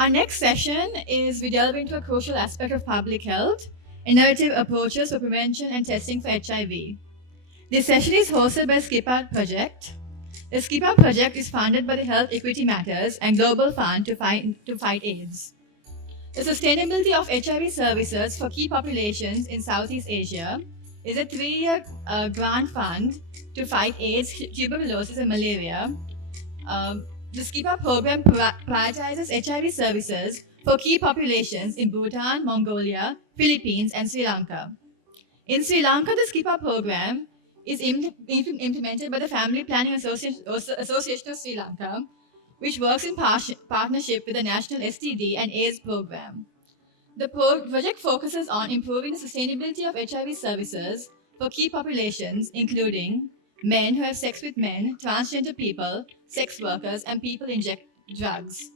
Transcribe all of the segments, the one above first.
Our next session is we delve into a crucial aspect of public health, innovative approaches for prevention and testing for HIV. This session is hosted by SKPA Project. The SKPA Project is funded by the Health Equity Matters and Global Fund to fight AIDS. The sustainability of HIV services for key populations in Southeast Asia is a 3-year grant fund to fight AIDS, tuberculosis, and malaria. The SKPA program prioritizes HIV services for key populations in Bhutan, Mongolia, Philippines, and Sri Lanka. In Sri Lanka, the SKPA program is implemented by the Family Planning Association of Sri Lanka, which works in partnership with the National STD and AIDS program. The project focuses on improving the sustainability of HIV services for key populations, including men who have sex with men, transgender people, sex workers, and people who inject drugs.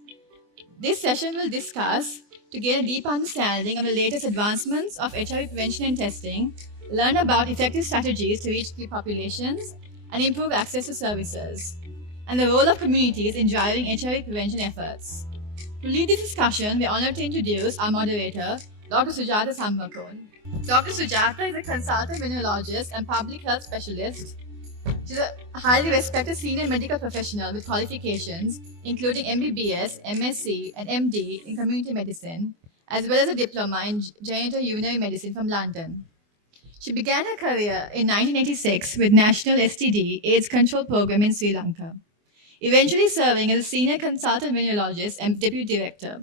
This session will discuss to gain a deep understanding of the latest advancements of HIV prevention and testing, learn about effective strategies to reach key populations, and improve access to services, and the role of communities in driving HIV prevention efforts. To lead this discussion, we are honored to introduce our moderator, Dr. Sujata Sammakon. Dr. Sujata is a consultant immunologist and public health specialist. She's a highly respected senior medical professional with qualifications including MBBS, MSc, and MD in community medicine, as well as a diploma in genitourinary medicine from London. She began her career in 1986 with National STD AIDS Control Program in Sri Lanka, eventually serving as a senior consultant immunologist and deputy director.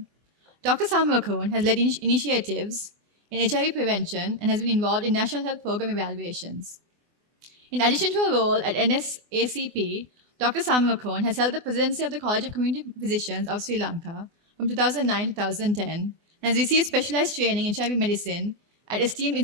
Dr. Sammakon has led initiatives in HIV prevention and has been involved in national health program evaluations. In addition to her role at NSACP, Dr. Sammakon has held the presidency of the College of Community Physicians of Sri Lanka from 2009 to 2010 and has received specialized training in HIV medicine at esteemed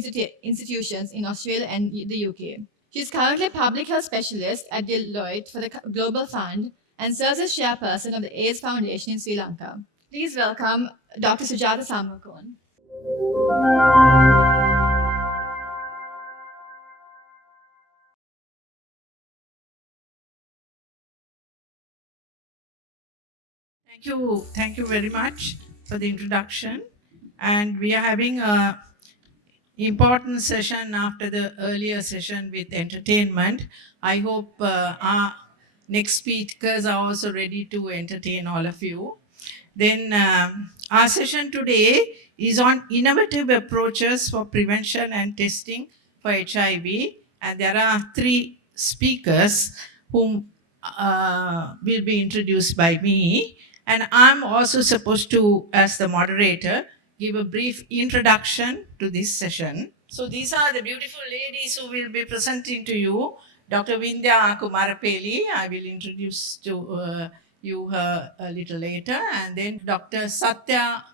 institutions in Australia and the UK. She is currently a public health specialist at Deloitte for the Global Fund and serves as chairperson of the AIDS Foundation in Sri Lanka. Please welcome Dr. Sujata Sammakon. Thank you very much for the introduction. And we are having a important session after the earlier session with entertainment. I hope our next speakers are also ready to entertain all of you. Then our session today is on innovative approaches for prevention and testing for HIV. And there are 3 speakers whom will be introduced by me. And I'm also supposed to, as the moderator, give a brief introduction to this session. So these are the beautiful ladies who will be presenting to you. Dr. Vindhya Kumarapeli, I will introduce to you her a little later. And then Dr. Satya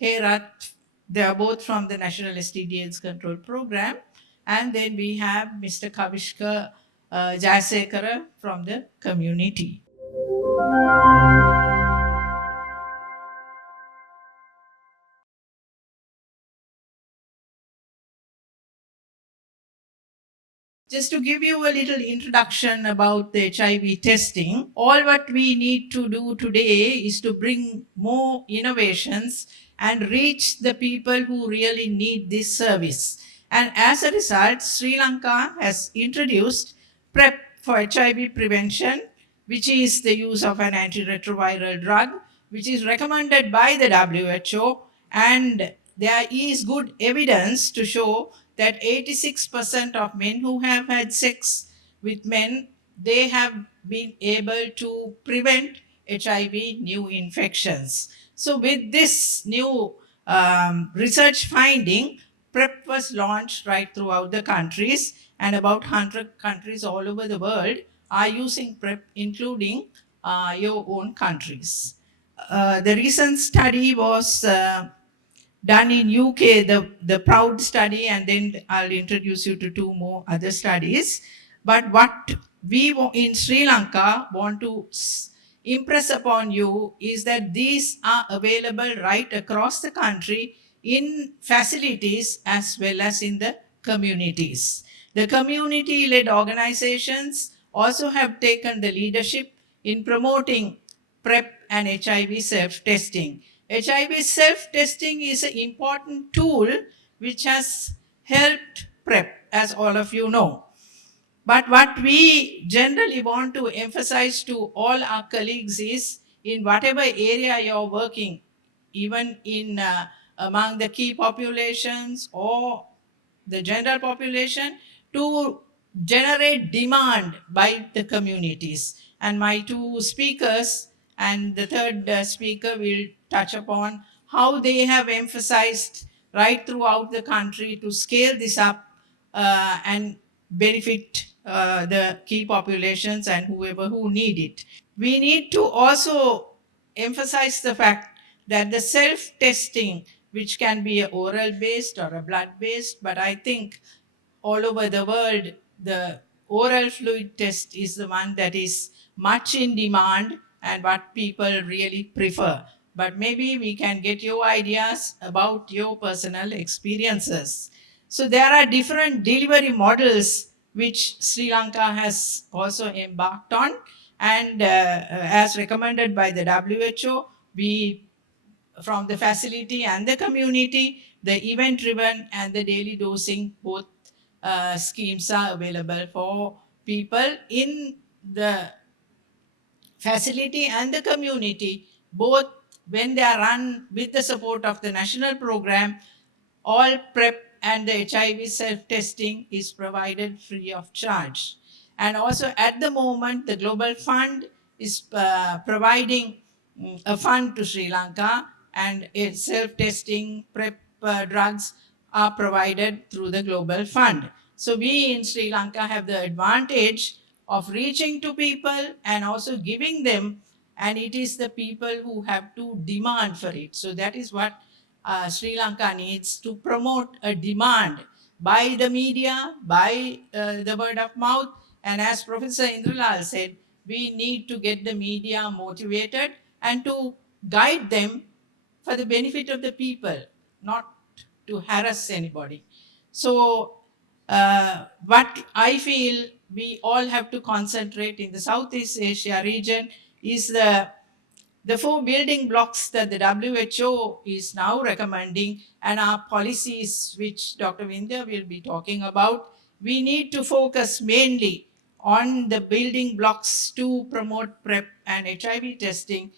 Herath, they are both from the National STD AIDS Control Program. And then we have Mr. Kavishka Jayasekara from the community. Just to give you a little introduction about the HIV testing, all what we need to do today is to bring more innovations and reach the people who really need this service. And as a result, Sri Lanka has introduced PrEP for HIV prevention, which is the use of an antiretroviral drug, which is recommended by the WHO, and there is good evidence to show that 86% of men who have had sex with men, they have been able to prevent HIV new infections. So with this new research finding, PrEP was launched right throughout the countries, and about 100 countries all over the world are using PrEP, including your own countries. The recent study was done in UK, the PROUD study, and then I'll introduce you to 2 more other studies. But what we in Sri Lanka want to impress upon you is that these are available right across the country in facilities as well as in the communities. The community-led organizations also have taken the leadership in promoting PrEP and HIV self-testing. HIV self-testing is an important tool which has helped PrEP, as all of you know. But what we generally want to emphasize to all our colleagues is, in whatever area you're working, even in among the key populations or the general population, to generate demand by the communities. And my two speakers and the third speaker will touch upon how they have emphasized right throughout the country to scale this up and benefit the key populations and whoever who need it. We need to also emphasize the fact that the self-testing, which can be a oral based or a blood based, but I think all over the world, the oral fluid test is the one that is much in demand and what people really prefer. But maybe we can get your ideas about your personal experiences. So there are different delivery models which Sri Lanka has also embarked on, and as recommended by the WHO, we from the facility and the community, the event driven and the daily dosing, both schemes are available for people in the facility and the community, both when they are run with the support of the national program. All PrEP and the HIV self-testing is provided free of charge. And also at the moment, the Global Fund is providing a fund to Sri Lanka, and its self-testing PrEP drugs are provided through the Global Fund. So we in Sri Lanka have the advantage of reaching to people and also giving them, and it is the people who have to demand for it. So that is what Sri Lanka needs, to promote a demand by the media, by the word of mouth. And as Professor Indralal said, we need to get the media motivated and to guide them for the benefit of the people, not to harass anybody. So, what I feel we all have to concentrate in the Southeast Asia region is the four building blocks that the WHO is now recommending, and our policies, which Dr. Vindya will be talking about. We need to focus mainly on the building blocks to promote PrEP and HIV testing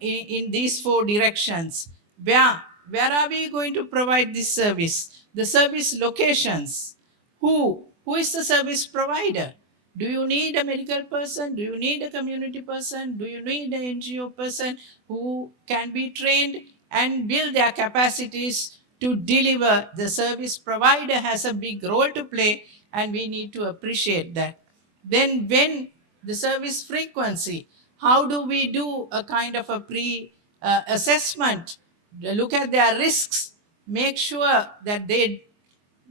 in these four directions. Where are we going to provide this service? The service locations. Who is the service provider? Do you need a medical person? Do you need a community person? Do you need an NGO person who can be trained and build their capacities to deliver? The service provider has a big role to play, and we need to appreciate that. Then, when the service frequency, how do we do a kind of a pre assessment? Look at their risks, make sure that they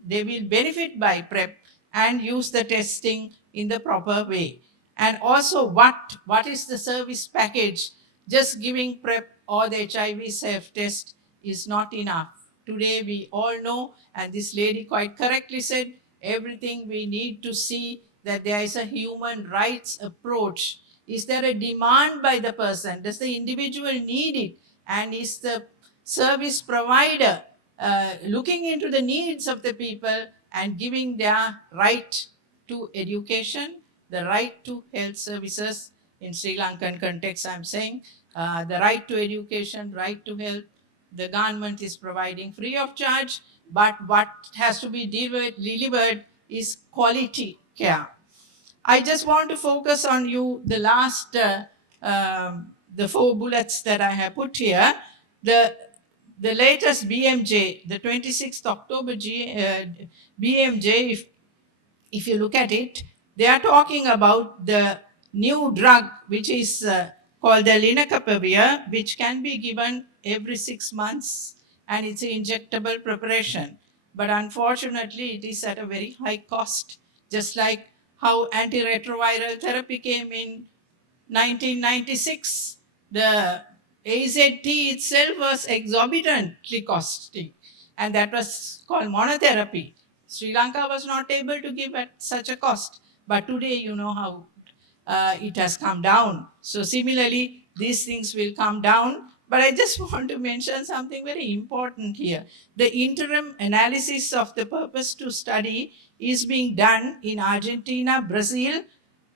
will benefit by PrEP and use the testing in the proper way. And also, what is the service package? Just giving PrEP or the HIV self-test is not enough. Today, we all know, and this lady quite correctly said, everything we need to see that there is a human rights approach. Is there a demand by the person? Does the individual need it? And is the service provider looking into the needs of the people and giving their right to education, the right to health services? In Sri Lankan context, I'm saying the right to education, right to health, the government is providing free of charge, but what has to be delivered is quality care. I just want to focus on you the last, the four bullets that I have put here. The latest BMJ, the 26th October BMJ, if you look at it, they are talking about the new drug which is called the lenacapavir, which can be given every 6 months, and it's an injectable preparation. But unfortunately, it is at a very high cost, just like how antiretroviral therapy came in 1996. The AZT itself was exorbitantly costing, and that was called monotherapy. Sri Lanka was not able to give at such a cost, but today you know how it has come down. So similarly, these things will come down But I just want to mention something very important here. The interim analysis of the purpose to study is being done in Argentina, Brazil,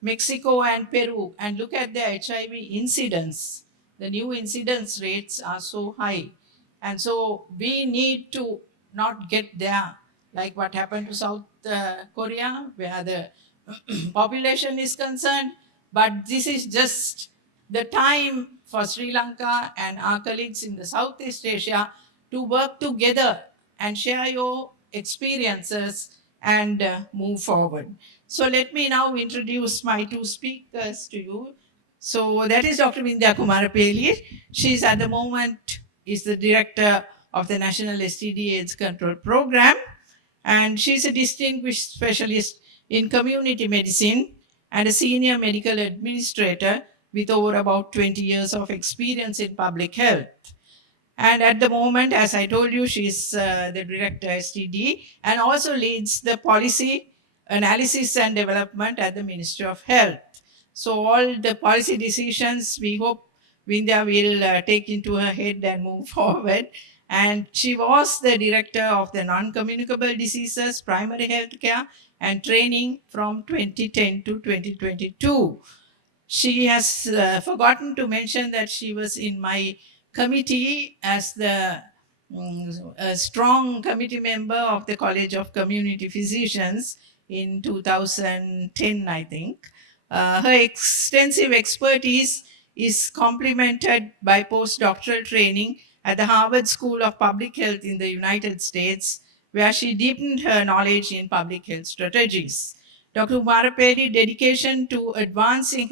Mexico, and Peru. And look at the HIV incidence. The new incidence rates are so high. And so we need to not get there, like what happened to South Korea, where the population is concerned. But this is just the time for Sri Lanka and our colleagues in the Southeast Asia to work together and share your experiences and move forward. So let me now introduce my two speakers to you. So that is Dr. Vindhya Kumarapeli. She is at the moment is the director of the National STD AIDS Control Program, and she's a distinguished specialist in community medicine and a senior medical administrator with over about 20 years of experience in public health. And at the moment, as I told you, she's the director STD and also leads the policy analysis and development at the Ministry of Health. So all the policy decisions we hope Vindhya will take into her head and move forward. And she was the director of the non-communicable diseases, primary health care and training from 2010 to 2022. She has forgotten to mention that she was in my committee as the a strong committee member of the College of Community Physicians in 2010, I think. Her extensive expertise is complemented by postdoctoral training at the Harvard School of Public Health in the United States, where she deepened her knowledge in public health strategies. Dr. Marapedi's dedication to advancing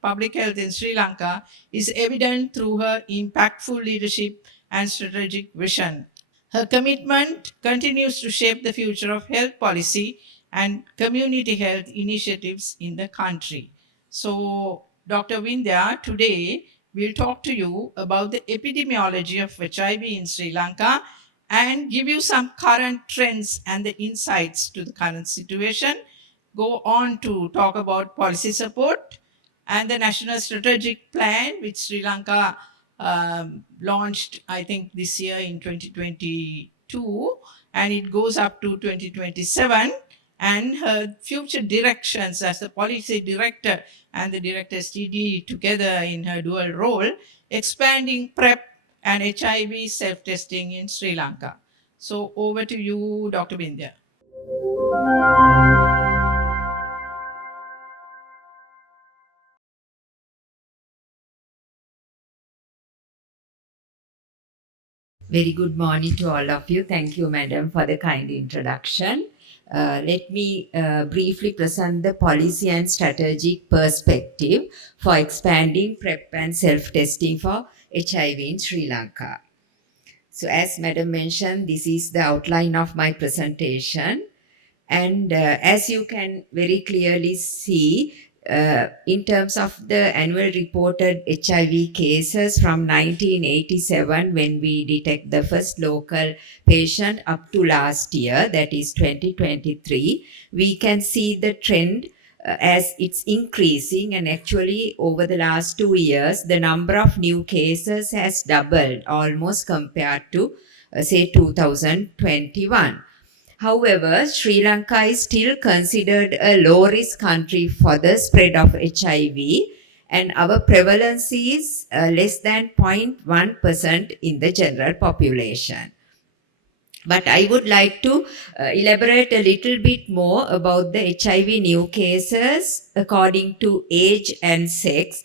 public health in Sri Lanka is evident through her impactful leadership and strategic vision. Her commitment continues to shape the future of health policy and community health initiatives in the country. So, Dr. Vindhya today will talk to you about the epidemiology of HIV in Sri Lanka and give you some current trends and the insights to the current situation. Go on to talk about policy support and the national strategic plan, which Sri Lanka launched, I think, this year in 2022, and it goes up to 2027. And her future directions as the policy director and the director STD together in her dual role, expanding PrEP and HIV self-testing in Sri Lanka. So over to you, Dr. Bindya. Very good morning to all of you. Thank you, Madam, for the kind introduction. Let me briefly present the policy and strategic perspective for expanding PrEP and self-testing for HIV in Sri Lanka. So as Madam mentioned, this is the outline of my presentation. And as you can very clearly see, in terms of the annual reported HIV cases from 1987, when we detect the first local patient, up to last year, that is 2023, we can see the trend as it's increasing, and actually over the last 2 years, the number of new cases has doubled almost compared to say 2021. However, Sri Lanka is still considered a low-risk country for the spread of HIV, and our prevalence is less than 0.1% in the general population. But I would like to elaborate a little bit more about the HIV new cases according to age and sex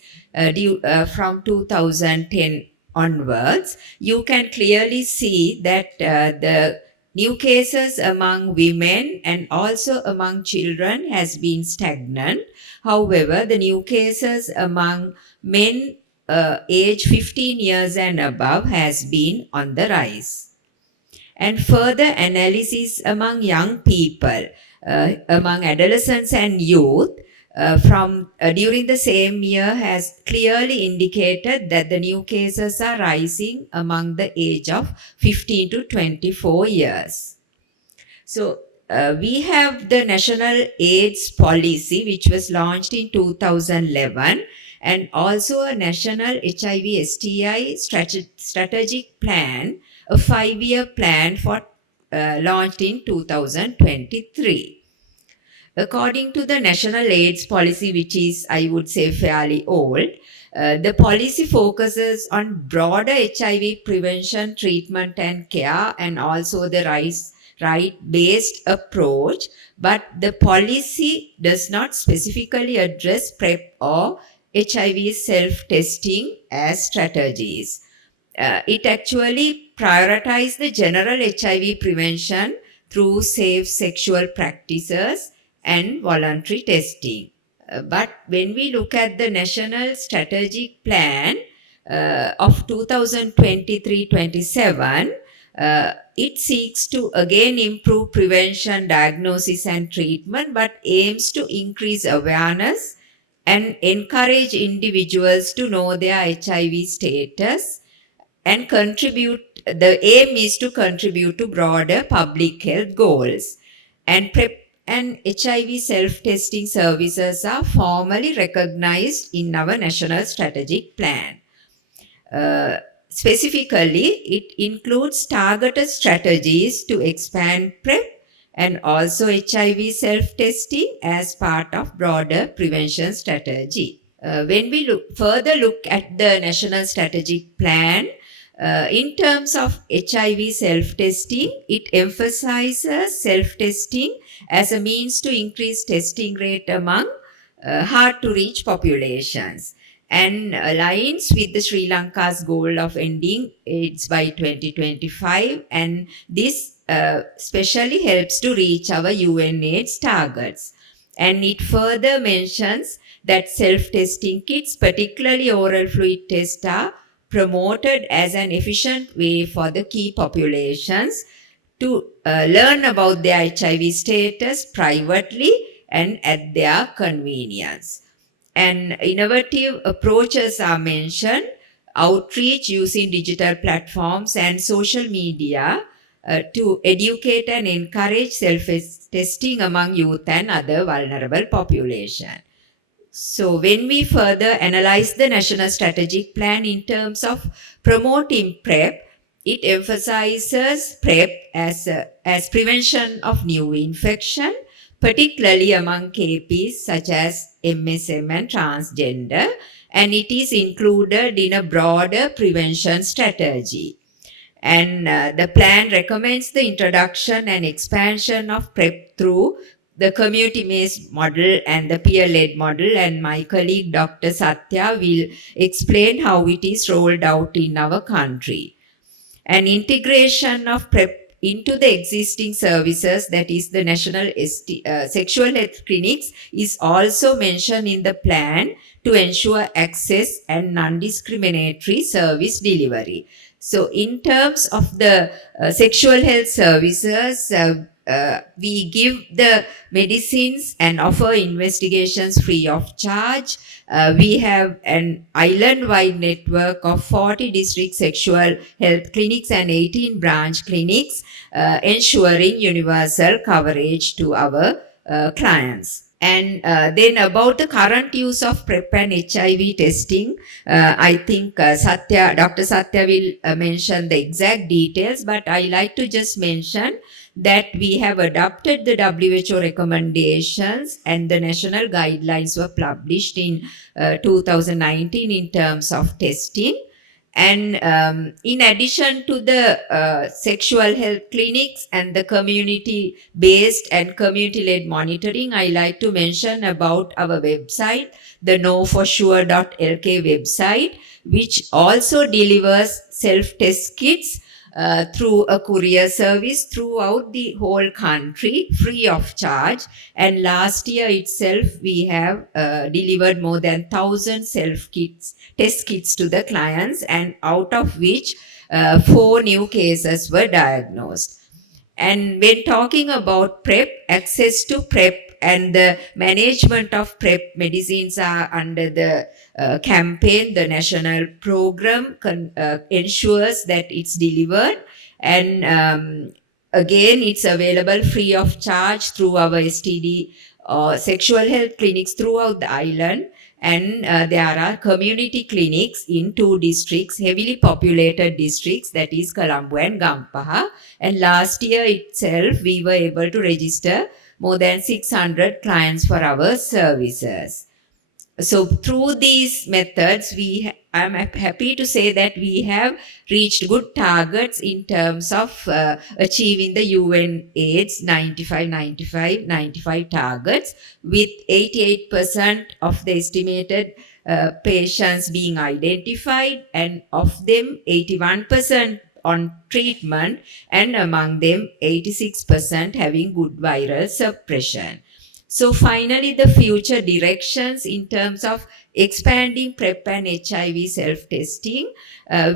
from 2010 onwards. You can clearly see that the new cases among women and also among children has been stagnant. However, the new cases among men age 15 years and above has been on the rise. And further analysis among young people, among adolescents and youth, from during the same year has clearly indicated that the new cases are rising among the age of 15 to 24 years. So we have the National AIDS Policy, which was launched in 2011, and also a national HIV STI strategic plan, a 5-year plan for launched in 2023. According to the National AIDS Policy, which is, I would say, fairly old, the policy focuses on broader HIV prevention, treatment, and care, and also the right-based approach. But the policy does not specifically address PrEP or HIV self-testing as strategies. It actually prioritizes the general HIV prevention through safe sexual practices and voluntary testing. But when we look at the National Strategic Plan of 2023-27, it seeks to again improve prevention, diagnosis, and treatment, but aims to increase awareness and encourage individuals to know their HIV status and the aim is to contribute to broader public health goals. And PrEP and HIV self-testing services are formally recognized in our National Strategic Plan. Specifically, it includes targeted strategies to expand PrEP and also HIV self-testing as part of broader prevention strategy. When we further look at the National Strategic Plan, in terms of HIV self-testing, it emphasizes self-testing as a means to increase testing rate among hard-to-reach populations and aligns with the Sri Lanka's goal of ending AIDS by 2025, and this especially helps to reach our UN AIDS targets. And it further mentions that self-testing kits, particularly oral fluid tests, are promoted as an efficient way for the key populations to learn about their HIV status privately and at their convenience. And innovative approaches are mentioned: outreach using digital platforms and social media to educate and encourage self-testing among youth and other vulnerable population. So when we further analyze the National Strategic Plan in terms of promoting PrEP, it emphasizes PrEP as prevention of new infection, particularly among KPs such as MSM and transgender, and it is included in a broader prevention strategy. And the plan recommends the introduction and expansion of PrEP through the community-based model and the peer-led model, and my colleague Dr. Satya will explain how it is rolled out in our country. An integration of PrEP into the existing services, that is the National Sexual Health Clinics, is also mentioned in the plan to ensure access and non-discriminatory service delivery. So in terms of the sexual health services, we give the medicines and offer investigations free of charge. We have an island-wide network of 40 district sexual health clinics and 18 branch clinics, ensuring universal coverage to our clients. And then about the current use of PrEP and HIV testing, I think Dr. Satya will mention the exact details, but I like to just mention that we have adopted the WHO recommendations and the national guidelines were published in 2019 in terms of testing. And in addition to the sexual health clinics and the community-based and community-led monitoring, I like to mention about our website, the knowforsure.lk website, which also delivers self-test kits through a courier service throughout the whole country, free of charge. And last year itself, we have delivered more than 1,000 test kits to the clients, and out of which 4 new cases were diagnosed. And when talking about PrEP, access to PrEP and the management of PrEP medicines are under the campaign. The national program ensures that it's delivered, and again, it's available free of charge through our STD or sexual health clinics throughout the island. And there are community clinics in 2 districts, heavily populated districts, that is Colombo and Gampaha. And last year itself, we were able to register more than 600 clients for our services. So through these methods, I'm happy to say that we have reached good targets in terms of achieving the UN AIDS 95 targets, with 88% of the estimated patients being identified, and of them 81% on treatment, and among them 86% having good viral suppression. So finally, the future directions in terms of expanding PrEP and HIV self-testing,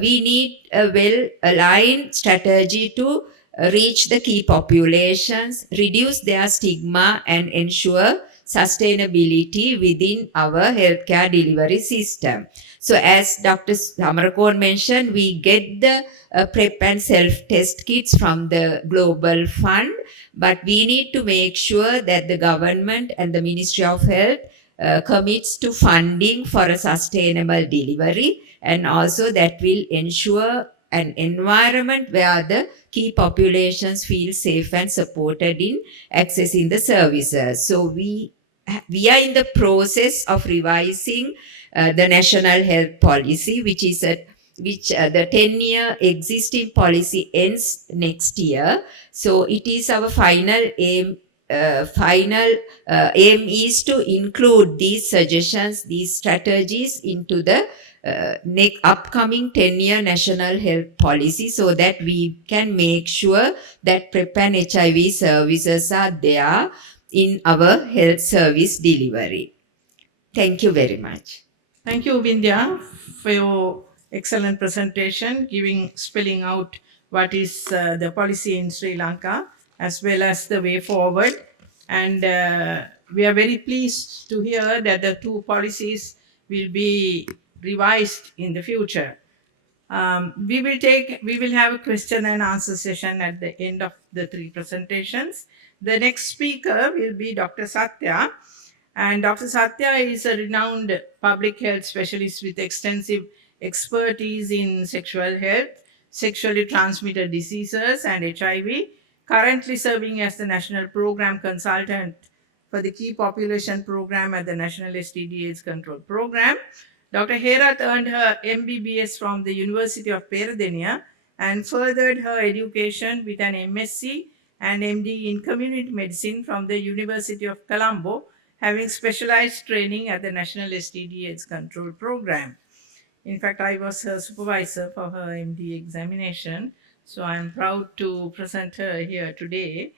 we need a well-aligned strategy to reach the key populations, reduce their stigma, and ensure sustainability within our healthcare delivery system. So as Dr. Samarakon mentioned, we get the PrEP and self-test kits from the Global Fund, but we need to make sure that the government and the Ministry of Health commits to funding for a sustainable delivery, and also that will ensure an environment where the key populations feel safe and supported in accessing the services. So we are in the process of revising the national health policy, which the 10-year existing policy ends next year. So it is our final aim. Aim is to include these suggestions, these strategies into the upcoming 10-year national health policy, so that we can make sure that PrEP and HIV services are there in our health service delivery. Thank you very much. Thank you, Vindhya, for your excellent presentation, spelling out what is the policy in Sri Lanka as well as the way forward. And we are very pleased to hear that the 2 policies will be revised in the future. We will have a question and answer session at the end of the 3 presentations. The next speaker will be Dr. Satya. And Dr. Satya is a renowned public health specialist with extensive expertise in sexual health, sexually transmitted diseases, and HIV, currently serving as the National Program Consultant for the Key Population Program at the National STD AIDS Control Program. Dr. Herath earned her MBBS from the University of Peradeniya and furthered her education with an MSc and MD in Community Medicine from the University of Colombo, having specialized training at the National STD AIDS Control Program. In fact, I was her supervisor for her MD examination, so I'm proud to present her here today.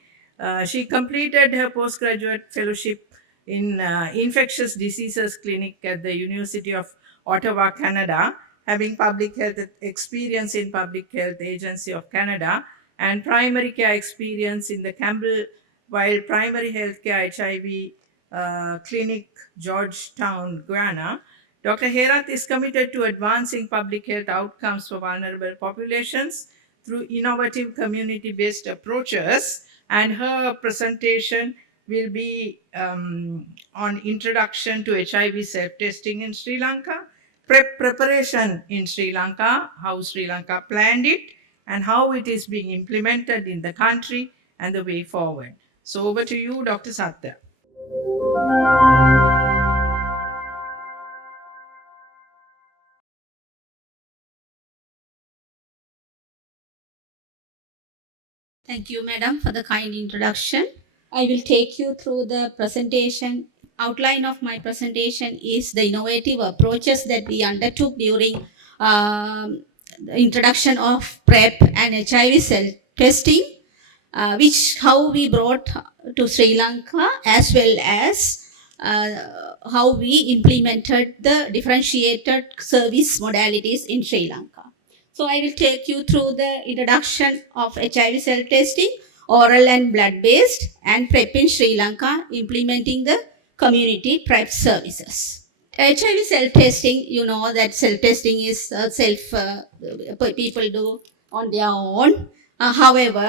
She completed her postgraduate fellowship in infectious diseases clinic at the University of Ottawa, Canada, having public health experience in Public Health Agency of Canada and primary care experience in the Campbell Wild Primary Healthcare HIV Clinic, Georgetown, Guyana. Dr. Herath is committed to advancing public health outcomes for vulnerable populations through innovative community-based approaches, and her presentation will be on introduction to HIV self-testing in Sri Lanka, PrEP preparation in Sri Lanka, how Sri Lanka planned it, and how it is being implemented in the country, and the way forward. So over to you, Dr. Satya. Thank you, Madam, for the kind introduction. I will take you through the presentation. Outline of my presentation is the innovative approaches that we undertook during the introduction of PrEP and HIV self-testing, how we brought to Sri Lanka, as well as how we implemented the differentiated service modalities in Sri Lanka. So I will take you through the introduction of HIV self-testing, oral and blood-based, and PrEP in Sri Lanka, implementing the community PrEP services. HIV self-testing, you know that self-testing is people do on their own. However,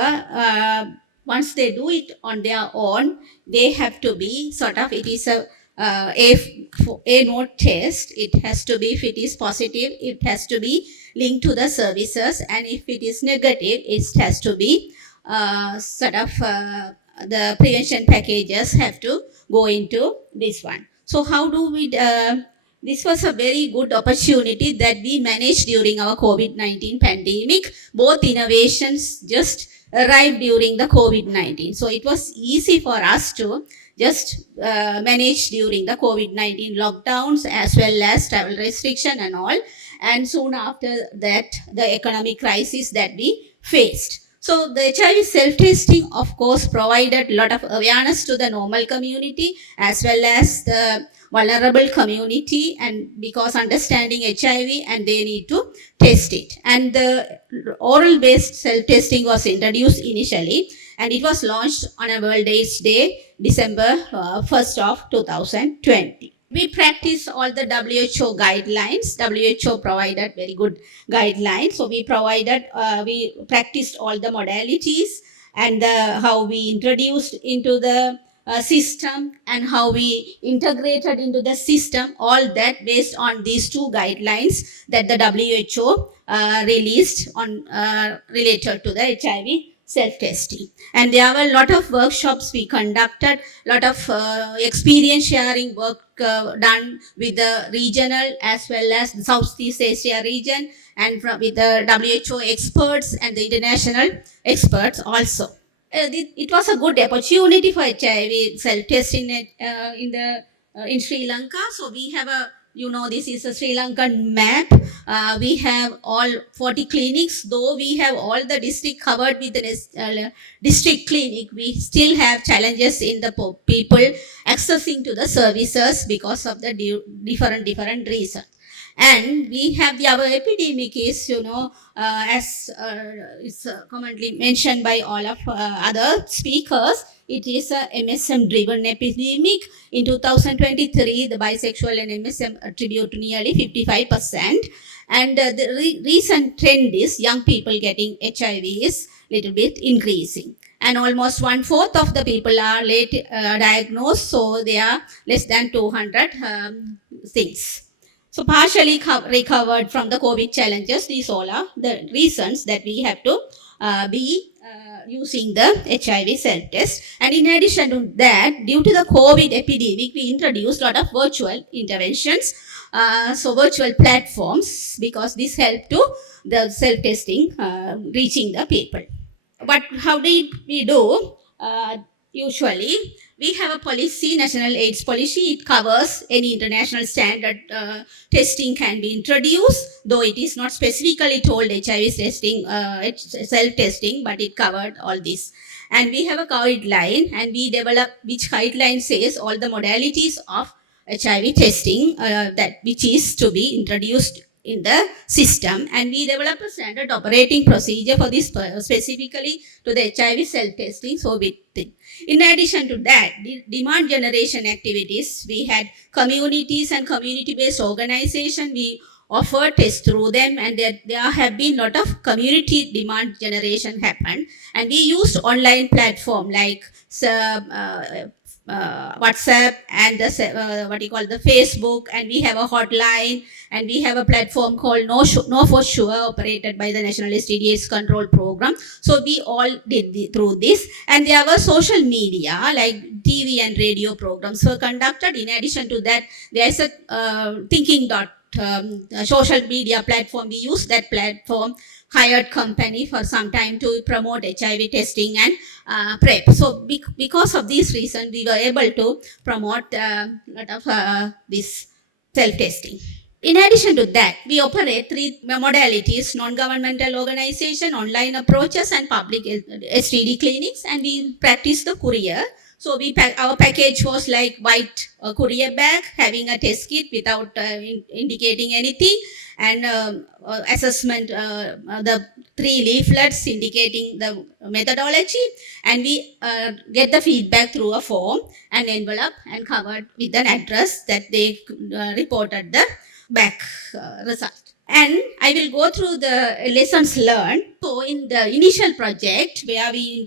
once they do it on their own, they have to be it is a A note test. It has to be, if it is positive, it has to be linked to the services, and if it is negative, it has to be the prevention packages have to go into this one. So how do we? This was a very good opportunity that we managed during our COVID-19 pandemic. Both innovations just arrived during the COVID-19. So it was easy for us to just manage during the COVID-19 lockdowns as well as travel restriction and all. And soon after that, the economic crisis that we faced. So the HIV self-testing, of course, provided a lot of awareness to the normal community as well as the vulnerable community, and because understanding HIV and they need to test it. And the oral based self-testing was introduced initially, and it was launched on a World AIDS Day, December 1st of 2020. We practice all the WHO guidelines. WHO provided very good guidelines. So we practiced all the modalities and how we introduced into the system and how we integrated into the system, all that based on these two guidelines that the WHO released on related to the HIV self-testing. And there were a lot of workshops we conducted, lot of experience sharing work done with the regional as well as the Southeast Asia region, and with the WHO experts and the international experts also. It was a good opportunity for HIV self-testing in Sri Lanka. So we have this is a Sri Lankan map. We have all 40 clinics. Though we have all the district covered with the district clinic, we still have challenges in the people accessing to the services because of the different reasons. And we have our epidemic is, as is commonly mentioned by all of other speakers, it is a MSM driven epidemic. In 2023, the bisexual and MSM attribute to nearly 55%. And the recent trend is young people getting HIV is little bit increasing. And almost 1/4 of the people are late diagnosed, so they are less than 200 things. So partially recovered from the COVID challenges. These all are the reasons that we have to be using the HIV self-test. And in addition to that, due to the COVID epidemic, we introduced a lot of virtual interventions. So virtual platforms, because this helped to the self-testing reaching the people. But how did we do? Usually, we have a policy, National AIDS Policy. It covers any international standard testing can be introduced, though it is not specifically told HIV testing, self-testing, but it covered all this. And we have a guideline, and we develop which guideline says all the modalities of HIV testing which is to be introduced in the system, and we develop a standard operating procedure for this specifically to the HIV self-testing. So in addition to that, demand generation activities, we had communities and community-based organization. We offer tests through them, and there have been a lot of community demand generation happen. And we used online platform like WhatsApp and the Facebook, and we have a hotline, and we have a platform called No For Sure, operated by the National STDs Control Program. So we all did through this, and there were social media like TV and radio programs were conducted. In addition to that, there is a social media platform. We use that platform, hired company for some time to promote HIV testing and PrEP. So because of this reason, we were able to promote a lot of this self-testing. In addition to that, we operate 3 modalities: non-governmental organization, online approaches, and public STD clinics, and we practice the courier. So our package was like white courier bag, having a test kit without indicating anything, and assessment, the 3 leaflets indicating the methodology, and we get the feedback through a form and envelope and covered with an address that they reported the back result. And I will go through the lessons learned. So in the initial project where we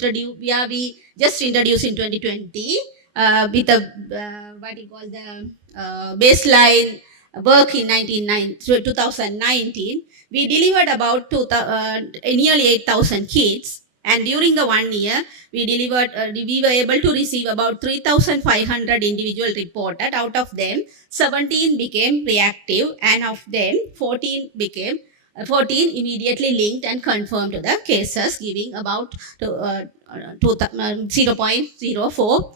just introduced in 2020, with a what you call the baseline work in 2019, we delivered about nearly 8,000 kits. And during the 1 year, we were able to receive about 3,500 individual reported. Out of them, 17 became reactive, and of them, 14 immediately linked and confirmed to the cases, giving about 0.04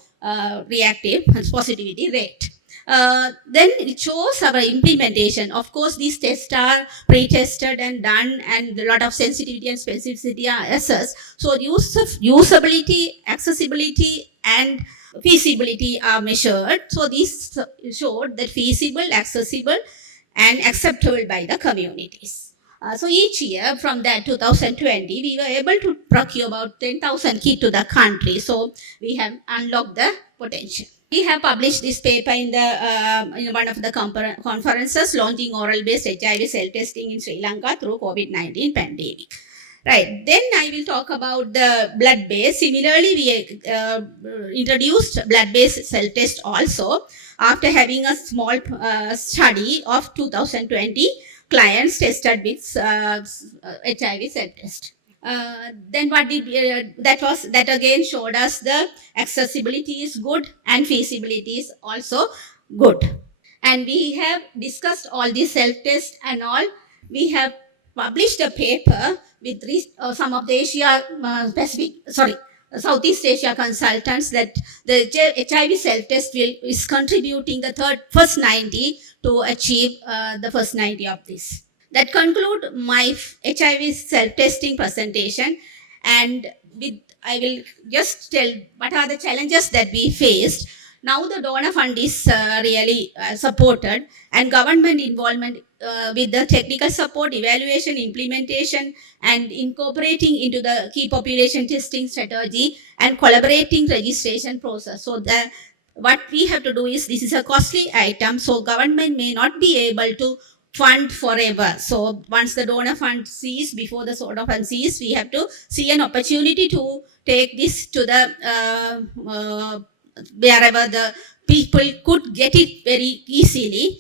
reactive positivity rate. Then it shows our implementation. Of course, these tests are pre-tested and done, and a lot of sensitivity and specificity are assessed. So usability, accessibility, and feasibility are measured. So these showed that feasible, accessible, and acceptable by the communities. So each year from that 2020, we were able to procure about 10,000 kits to the country. So we have unlocked the potential. We have published this paper in one of the conferences launching oral-based HIV self-testing in Sri Lanka through COVID-19 pandemic. Right, then I will talk about the blood-based. Similarly, we introduced blood-based self-test also after having a small study of 2020 clients tested with HIV self-test. Then what did that again showed us the accessibility is good and feasibility is also good. And we have discussed all these self-tests and all. We have published a paper with some of the Southeast Asia consultants that the HIV self-test is contributing the first 90 to achieve the first 90 of this. That conclude my HIV self-testing presentation, and I will just tell what are the challenges that we faced. Now the donor fund is really supported, and government involvement with the technical support, evaluation, implementation, and incorporating into the key population testing strategy and collaborating registration process. So what we have to do is, this is a costly item, so government may not be able to fund forever. So once the donor fund cease, before the donor fund cease, we have to see an opportunity to take this to the wherever the people could get it very easily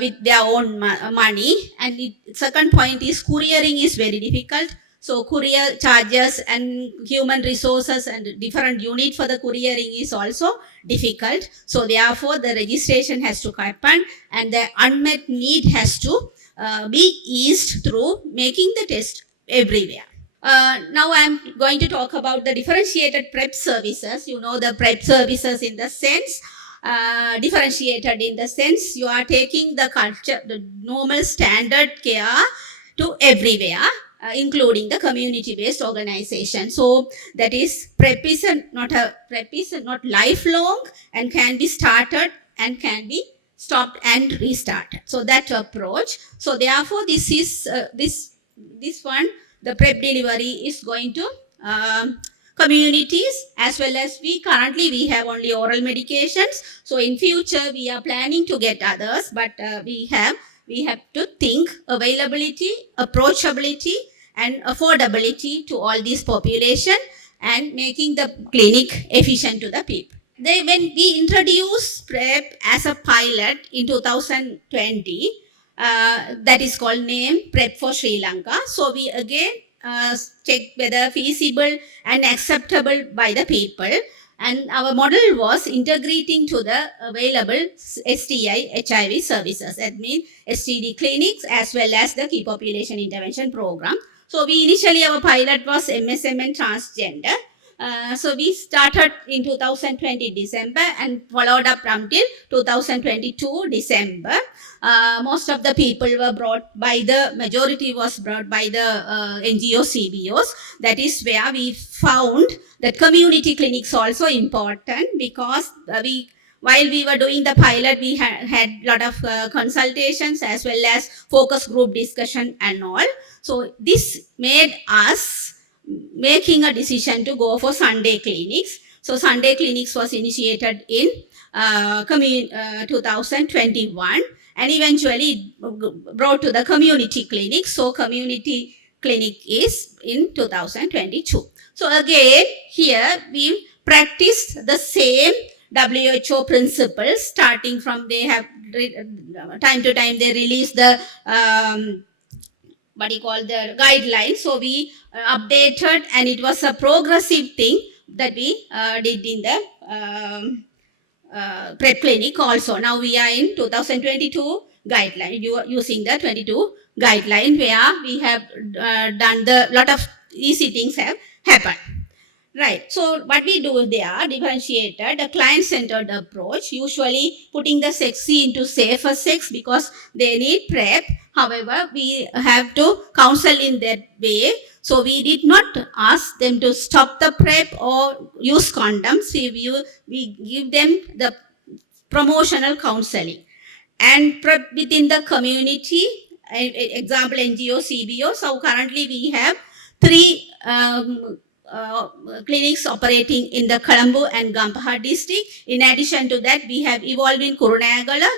with their own money. And second point is, couriering is very difficult. So courier charges and human resources and different unit for the couriering is also difficult. So therefore the registration has to happen, and the unmet need has to be eased through making the test everywhere. Now I'm going to talk about the differentiated PrEP services. You know, the PrEP services in the sense, differentiated in the sense you are taking the normal standard care to everywhere, including the community-based organization. So that is, PrEP is not lifelong and can be started and can be stopped and restarted. So that approach. So therefore, this is this one. The PrEP delivery is going to communities, as well as we have only oral medications. So in future we are planning to get others, but we have to think availability, approachability, and affordability to all this population, and making the clinic efficient to the people. When we introduced PrEP as a pilot in 2020, that is called name PrEP for Sri Lanka. So we again check whether feasible and acceptable by the people. And our model was integrating to the available STI HIV services. That means STD clinics as well as the key population intervention program. So our pilot was MSM and transgender. So we started in 2020 December and followed up until 2022 December. Most of the people were majority was brought by the NGOs, CBOs. That is where we found that community clinics also important, because while we were doing the pilot, we had a lot of consultations as well as focus group discussion and all. So this made us making a decision to go for Sunday clinics. So Sunday clinics was initiated in 2021, and eventually brought to the community clinic. So community clinic is in 2022. So again, here we practice the same WHO principles. Starting from they have time to time they release the what you call the guidelines. So we updated, and it was a progressive thing that we did in the prep clinic also. Now we are in 2022 guideline. You are using the 22 guideline where we have done the lot of easy things have happened. Right. So what we do there, differentiated, a client-centered approach, usually putting the sexy into safer sex because they need PrEP. However, we have to counsel in that way. So we did not ask them to stop the PrEP or use condoms. We give them the promotional counseling. And PrEP within the community, example NGO, CBO. So currently we have 3 clinics operating in the Colombo and Gampaha district. In addition to that, we have evolved in Kurunegala,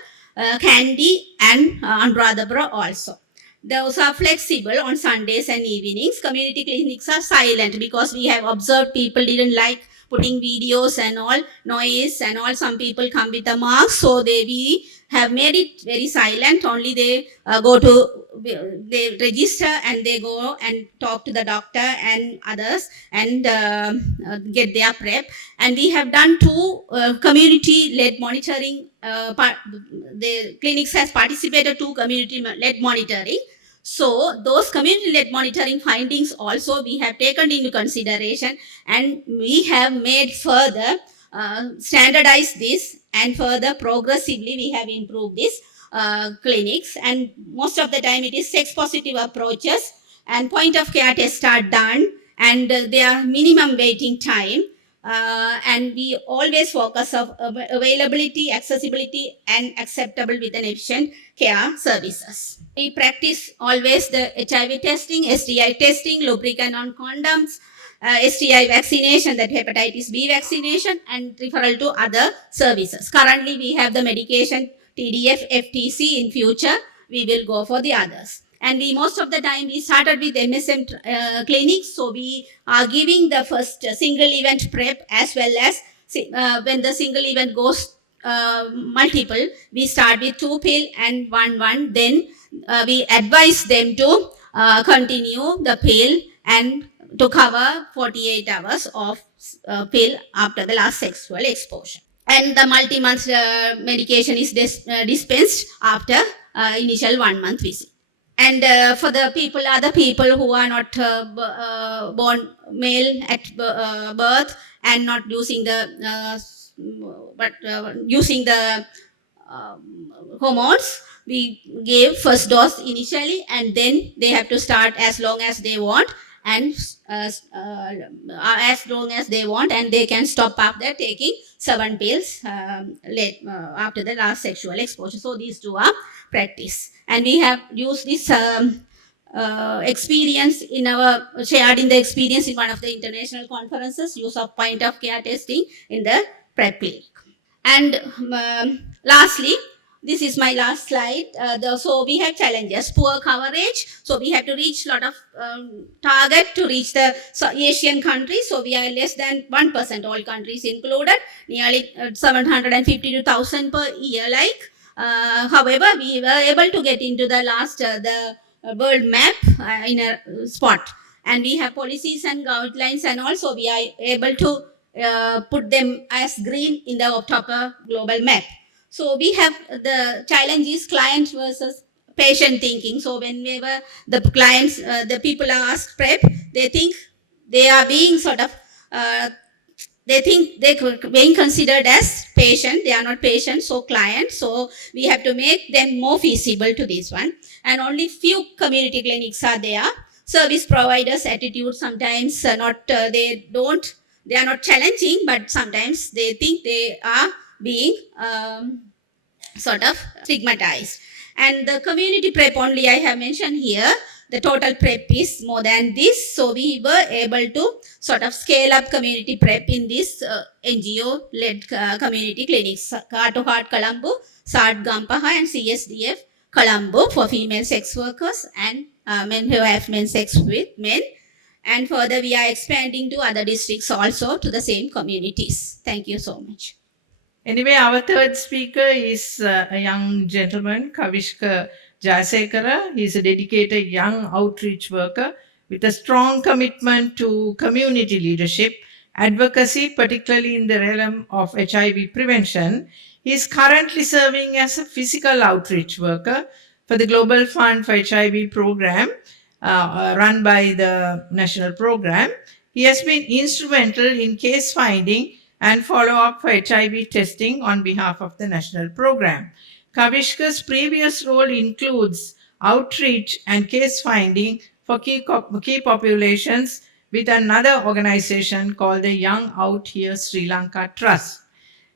Kandy, and Anuradhapura also. Those are flexible on Sundays and evenings. Community clinics are silent because we have observed people didn't like putting videos and all, noise and all. Some people come with a mask, so we have made it very silent. Only they they register and they go and talk to the doctor and others and get their PrEP. And we have done 2 community-led monitoring. The clinics has participated 2 community-led monitoring. So those community-led monitoring findings also we have taken into consideration, and we have made further standardize this, and further progressively we have improved this clinics. And most of the time it is sex positive approaches, and point of care tests are done, and their minimum waiting time. And we always focus of availability, accessibility, and acceptable with an efficient care services. We practice always the HIV testing, STI testing, lubricant on condoms, STI vaccination, that hepatitis B vaccination, and referral to other services. Currently, we have the medication TDF, FTC. In future, we will go for the others. And we most of the time we started with MSM clinics, so we are giving the first single event PrEP, as well as when the single event goes multiple, we start with 2 pill and 1. Then we advise them to continue the pill and to cover 48 hours of pill after the last sexual exposure. And the multi-month medication is dispensed after initial 1 month visit. And for the other people who are not born male at birth and not using the using the hormones, we gave first dose initially, and then they have to start as long as they want, and as long as they want, and they can stop after taking 7 pills after the last sexual exposure. So these 2 are practice, and we have used this experience shared in the experience in one of the international conferences, use of point of care testing in the PrEP clinic. And lastly, this is my last slide. So we have challenges, poor coverage. So we have to reach a lot of target to reach the Asian countries. So we are less than 1%, all countries included, nearly 752,000 per year. However, we were able to get into the last the world map in a spot, and we have policies and guidelines, and also we are able to put them as green in the top global map. So we have the challenge is client versus patient thinking. So whenever the clients, the people are asked PrEP, they think they are being they think they're being considered as patient. They are not patient, so client. So we have to make them more feasible to this one. And only few community clinics are there. Service providers' attitude sometimes they are not challenging, but sometimes they think they are being stigmatized. And the community PrEP only I have mentioned here. The total PrEP is more than this. So we were able to scale up community PrEP in this NGO-led community clinics. Heart to Heart Colombo, SART Gampaha, and CSDF Colombo for female sex workers and men who have men sex with men. And further, we are expanding to other districts also to the same communities. Thank you so much. Anyway, our third speaker is a young gentleman, Kavishka Jayasekara. He is a dedicated young outreach worker with a strong commitment to community leadership, advocacy, particularly in the realm of HIV prevention. He is currently serving as a physical outreach worker for the Global Fund for HIV program run by the national program. He has been instrumental in case finding and follow up for HIV testing on behalf of the national program. Kavishka's previous role includes outreach and case finding for key populations with another organization called the Young Out Here Sri Lanka Trust.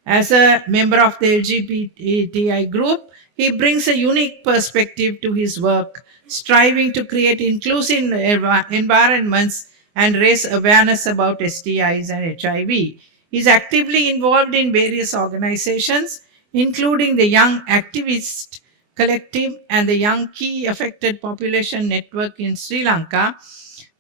As a member of the LGBTI group, he brings a unique perspective to his work, striving to create inclusive environments and raise awareness about STIs and HIV. He is actively involved in various organizations, including the Young Activist Collective and the Young Key Affected Population Network in Sri Lanka.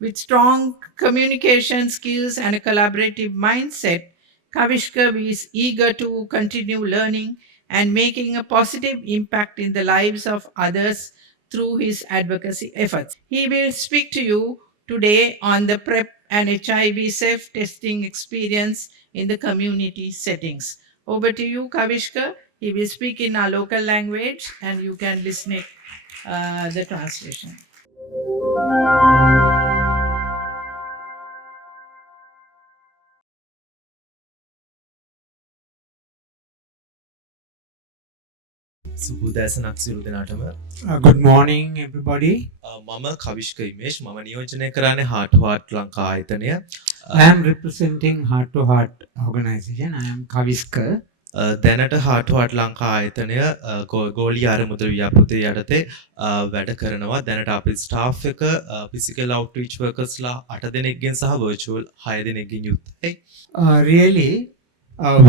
With strong communication skills and a collaborative mindset, Kavishka is eager to continue learning and making a positive impact in the lives of others through his advocacy efforts. He will speak to you today on the PrEP and HIV self testing experience in the community settings. Over to you, Kavishka. He will speak in our local language and you can listen it, the translation. සුබදෑසනක් සිරු දෙනාටම Good morning, everybody. මම කවිශ්ක ඉමේෂ් මම නියෝජනය කරන්නේ Heart to Heart Lanka ආයතනය. I am representing Heart to Heart organization. I am Kaviska. දැනට Heart to Heart Lanka ආයතනය ගෝලී ආරමුදල් ව්‍යාපෘතිය යටතේ වැඩ කරනවා. දැනට අපේ ස්ටාෆ් එක physical outreach workers ලා 8 දෙනෙක්ගෙන් සහ virtual 6 දෙනෙක්ගෙන් යුක්තයි. Really,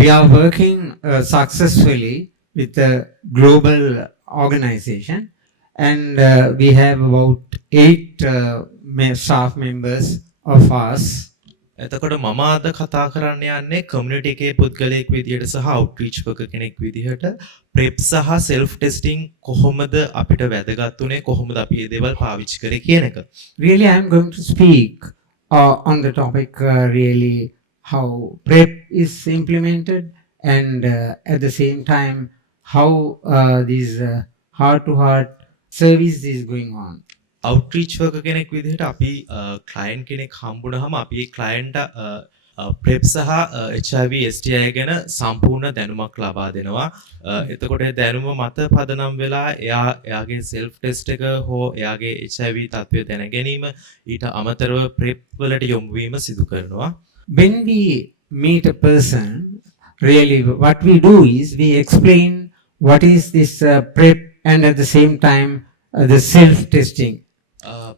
we are working successfully with a global organization, and we have about 8 staff members of us. එතකොට මම අද කතා කරන්න යන්නේ කමියුනිටි එකේ පුද්ගලයෙක් විදිහට සහ අවුට්‍රීච් වර්කර් කෙනෙක් විදිහට ප්‍රෙප් සහ self testing කොහොමද අපිට වැදගත් උනේ කොහොමද අපි මේ දේවල් පාවිච්චි කරේ කියන එක. Really, I am going to speak on the topic really how PrEP is implemented, and at the same time how this heart-to-heart service is going on. Outreach worker කෙනෙක් විදිහට අපි ක්ලයන්ට් කෙනෙක් හම්බුනහම අපි ඒ ක්ලයන්ට් ප්‍රෙප් සහ HIV STI ගැන සම්පූර්ණ දැනුමක් ලබා දෙනවා. එතකොට ඒ දැනුම මත පදනම් වෙලා එයාගේ self test එක හෝ එයාගේ HIV තත්ත්වය දැන ගැනීම ඊට අමතරව ප්‍රෙප් වලට යොමු වීම සිදු කරනවා. When we meet a person, really what we do is we explain what is this PrEP, and at the same time the self-testing.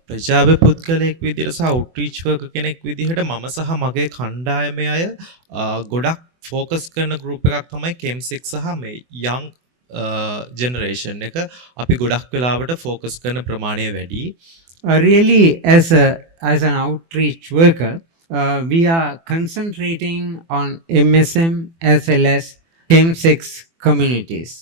ප්‍රජාව පුද්ගලයෙක් විදිහට සහ අවුට්‍රීච් වර්කර් කෙනෙක් විදිහට මම සහ මගේ කණ්ඩායමේ අය ගොඩක් ફોකස් කරන ගෲප් එකක් තමයි KEM6 සහ මේ young generation එක අපි ගොඩක් වෙලාවට ફોකස් කරන ප්‍රමාණය වැඩි. Really, as an outreach worker, we are concentrating on MSM as well as KEM6 communities.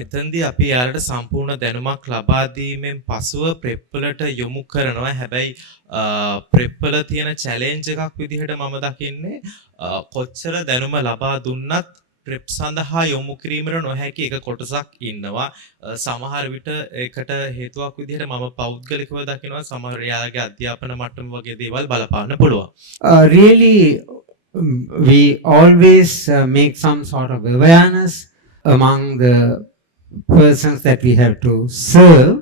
එතෙන්දී අපි යාලට සම්පූර්ණ දැනුමක් ලබා දීමෙන් පසුව ප්‍රෙප් වලට යොමු කරනවා. හැබැයි ප්‍රෙප් වල තියෙන චැලෙන්ජ් එකක් විදිහට මම දකින්නේ කොච්චර දැනුම ලබා දුන්නත් ප්‍රෙප් සඳහා යොමු කිරීමට නොහැකි එක කොටසක් ඉන්නවා. සමහර විට ඒකට හේතුවක් විදිහට මම පෞද්ගලිකව දකිනවා සමහර යාගේ අධ්‍යාපන මට්ටම වගේ දේවල් බලපාන්න පුළුවන්. Really, we always make some sort of awareness among the persons that we have to serve.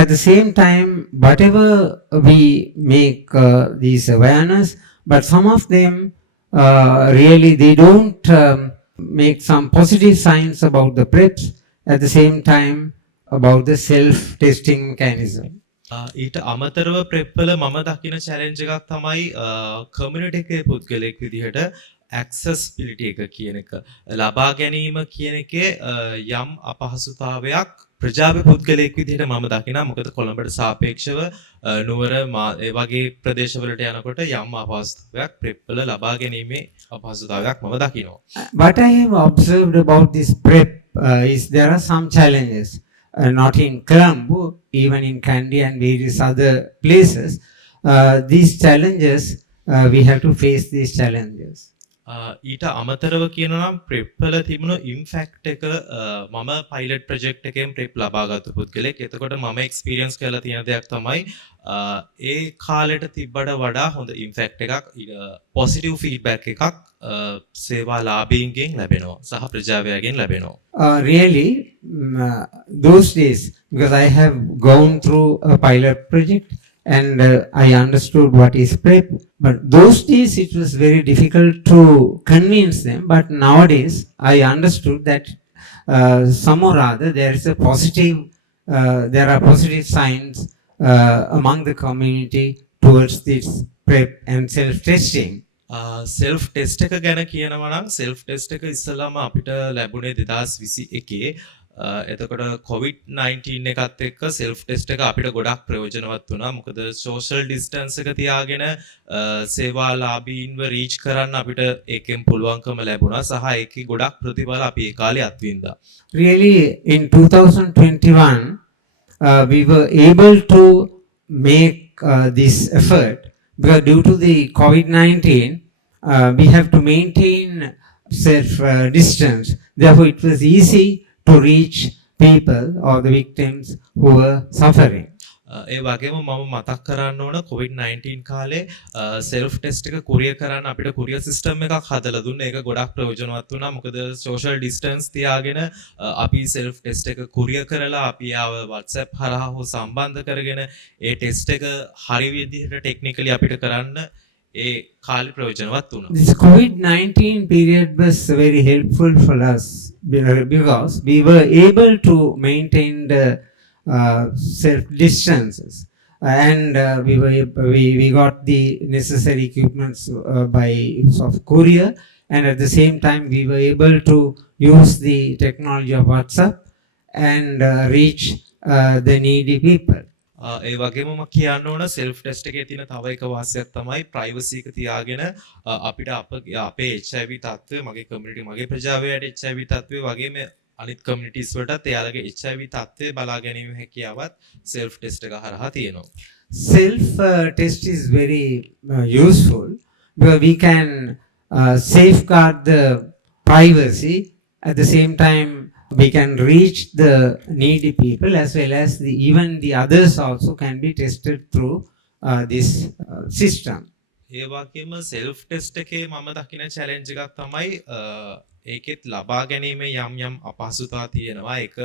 At the same time, whatever we make these awareness, but some of them really they don't make some positive signs about the PrEPs, at the same time about the self-testing mechanism. ඊට අමතරව prep වල මම දකින challenge එකක් තමයි community එකේ පුද්ගලයෙක් විදිහට accessibility එක කියන එක ලබා ගැනීම කියන එකේ යම් අපහසුතාවයක් ප්‍රජාව පුද්ගලයෙක් විදිහට මම දකිනවා. මොකද කොළඹට සාපේක්ෂව නුවර ඒ වගේ ප්‍රදේශවලට යනකොට යම් අපහසුතාවයක් ප්‍රෙප් වල ලබා ගැනීමේ අපහසුතාවයක් මම දකිනවා. What I have observed about this PrEP is there are some challenges, not in Colombo, even in Kandy and various other places. These challenges, we have to face these challenges. ඊට අමතරව කියනවා නම් prep වල තිබුණු impact එක මම pilot project එකෙන් prep ලබාගත්තු පුද්ගලෙක්. එතකොට මම එක්ස්පීරියන්ස් කරලා තියෙන දෙයක් තමයි ඒ කාලෙට තිබ්බට වඩා හොඳ ඉම්පැක්ට් එකක් පොසිටිව් ෆීඩ්බැක් එකක් සේවාලාභීන්ගෙන් ලැබෙනවා සහ ප්‍රජාවයගෙන් ලැබෙනවා. Really, those days, because I have gone through a pilot project and I understood what is PrEP, but those days it was very difficult to convince them. But nowadays I understood that some or other there is a positive, there are positive signs among the community towards this PrEP and self-testing. Self test එක ගැන කියනවා නම් self test එක ඉස්සෙල්ලාම අපිට ලැබුණේ 2021. එතකොට COVID-19 එකත් එක්ක සෙල්ෆ් ටෙස්ට් එක අපිට ගොඩක් ප්‍රයෝජනවත් වුණා. මොකද සෝෂල් ඩිස්ටන්ස් එක තියාගෙන සේවාලාභීන්ව රීච් කරන්න අපිට ඒකෙන් පුළුවන්කම ලැබුණා සහ ඒකේ ගොඩක් ප්‍රතිඵල අපි ඒ කාලේ අත්විඳා. Really, in 2021, we were able to make this effort because due to the COVID-19, we have to maintain self distance. Therefore, it was easy to reach people or the victims who were suffering. ඒ වගේම මම මතක් කරන්න ඕන COVID-19 කාලේ self test එක courier කරන්න අපිට courier system එකක් හදලා දුන්නා. ඒක ගොඩක් ප්‍රයෝජනවත් වුණා. මොකද සෝෂල් ඩිස්ටන්ස් තියාගෙන අපි සෙල්ෆ් ටෙස්ට් එක කුරියර් කරලා අපි ආව WhatsApp හරහා හෝ සම්බන්ධ කරගෙන ඒ ටෙස්ට් එක හරි විදිහට ටෙක්නිකලි අපිට කරන්න ඒ කාලේ ප්‍රයෝජනවත් වුණා. This COVID-19 period was very helpful for us because we were able to maintain the self distances and we got the necessary equipments by use of courier, and at the same time we were able to use the technology of WhatsApp and reach the needy people. ඒ වගේම මම කියන්න ඕන self test එකේ තියෙන තව එක වාසියක් තමයි ප්‍රයිවසි එක තියාගෙන අපිට අපේ HIV තත්ත්වය මගේ කමියුනිටි මගේ ප්‍රජාවයට HIV තත්ත්වය වගේම අනිත් කමියුනිටිස් වලටත් එයාලගේ HIV තත්ත්වය බලා ගැනීම හැකියාවත් සෙල්ෆ් ටෙස්ට් එක හරහා තියෙනවා. Self test is very useful because we can safeguard the privacy. At the same time, we can reach the needy people as well as even the others also can be tested through this system. ඒ වගේම self test එකේ මම දකින challenge එකක් තමයි ඒකෙත් ලබා ගැනීමේ යම් අපහසුතා තියෙනවා. ඒක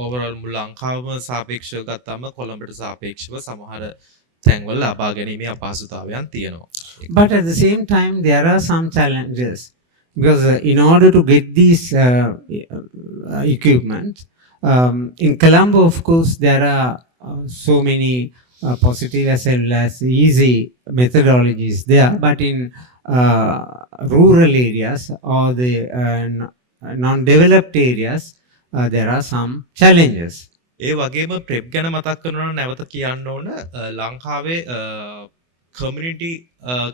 ඕවරෝල් මුළු ලංකාවම සාපේක්ෂව ගත්තාම කොළඹට සාපේක්ෂව සමහර තැන්වල ලබා ගැනීමේ අපහසුතාවයන් තියෙනවා. But at the same time, there are some challenges because in order to get these equipment, in Colombo, of course, there are so many positive as well as easy methodologies there, but in rural areas or the non-developed areas, there are some challenges. ඒ වගේම prep ගැන මතක් කරනවා නම් නැවත කියන්න ඕන ලංකාවේ community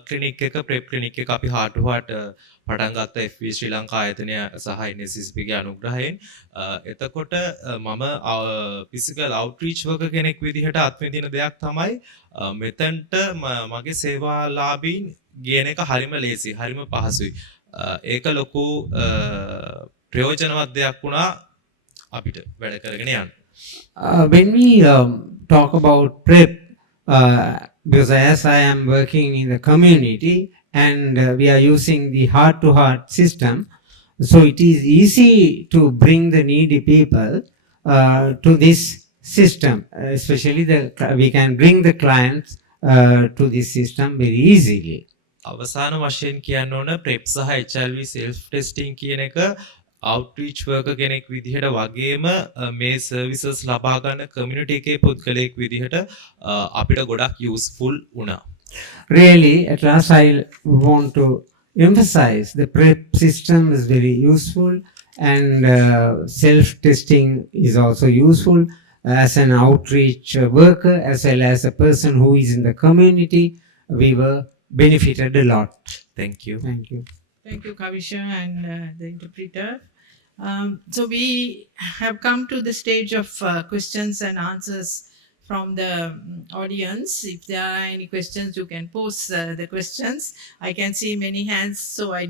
clinic එක ප්‍රෙප් ක්ලිනික් එක අපි heart to heart පටන් ගත්ත FV ශ්‍රී ලංකා ආයතනය සහ NSCP ගේ අනුග්‍රහයෙන්. එතකොට මම ෆිසිකල් අවුට්‍රීච් වර්කර් කෙනෙක් විදිහට අත්විඳින දෙයක් තමයි මෙතනට මගේ සේවාලාභීන් ගේන එක හරිම ලේසි හරිම පහසුයි. ඒක ලොකු ප්‍රයෝජනවත් දෙයක් වුණා අපිට වැඩ කරගෙන යන්න. When we talk about PrEP, because as I am working in the community and we are using the heart-to-heart system, so it is easy to bring the needy people to this system. Especially we can bring the clients to this system very easily. අවසාන වශයෙන් කියන්න ඕන PrEP සහ HIV self testing කියන එක outreach worker කෙනෙක් විදිහට වගේම මේ services ලබා ගන්න community එකේ පුද්ගලයෙක් විදිහට අපිට ගොඩක් useful වුණා. Really, at last I want to emphasize the PrEP system is very useful and self-testing is also useful as an outreach worker as well as a person who is in the community. We were benefited a lot. Thank you. Thank you. Thank you, Kavisha and the interpreter. So we have come to the stage of questions and answers from the audience. If there are any questions, you can post the questions. I can see many hands, so I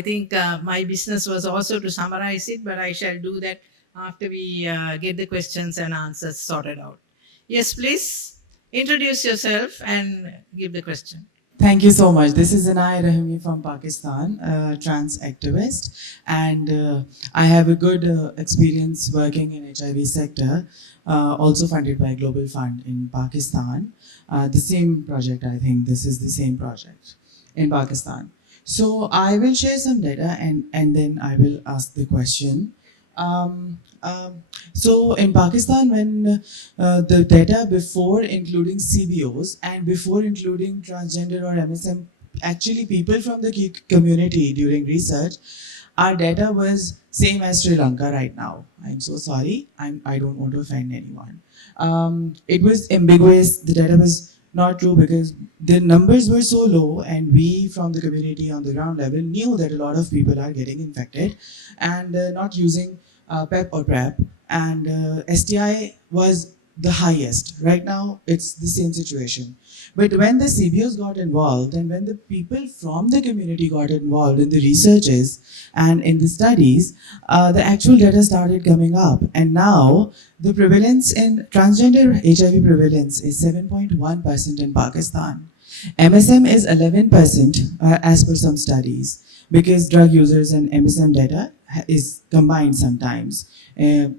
think my business was also to summarize it, but I shall do that after we get the questions and answers sorted out. Yes, please introduce yourself and give the question. Thank you so much. This is Inaya Rahimi from Pakistan, a trans activist, and I have a good experience working in HIV sector, also funded by Global Fund in Pakistan. The same project, I think this is the same project in Pakistan. So I will share some data and then I will ask the question. So in Pakistan, when the data before including CBOs and before including transgender or MSM, actually people from the community during research, our data was same as Sri Lanka right now. I'm so sorry. I don't want to offend anyone. It was ambiguous. The data was not true because the numbers were so low, and we from the community on the ground level knew that a lot of people are getting infected and not using PEP or PrEP, and STI was the highest. Right now, it's the same situation. But when the CBOs got involved and when the people from the community got involved in the researches and in the studies, the actual data started coming up. And now the prevalence in transgender HIV prevalence is 7.1% in Pakistan. MSM is 11% as per some studies, because drug users and MSM data is combined sometimes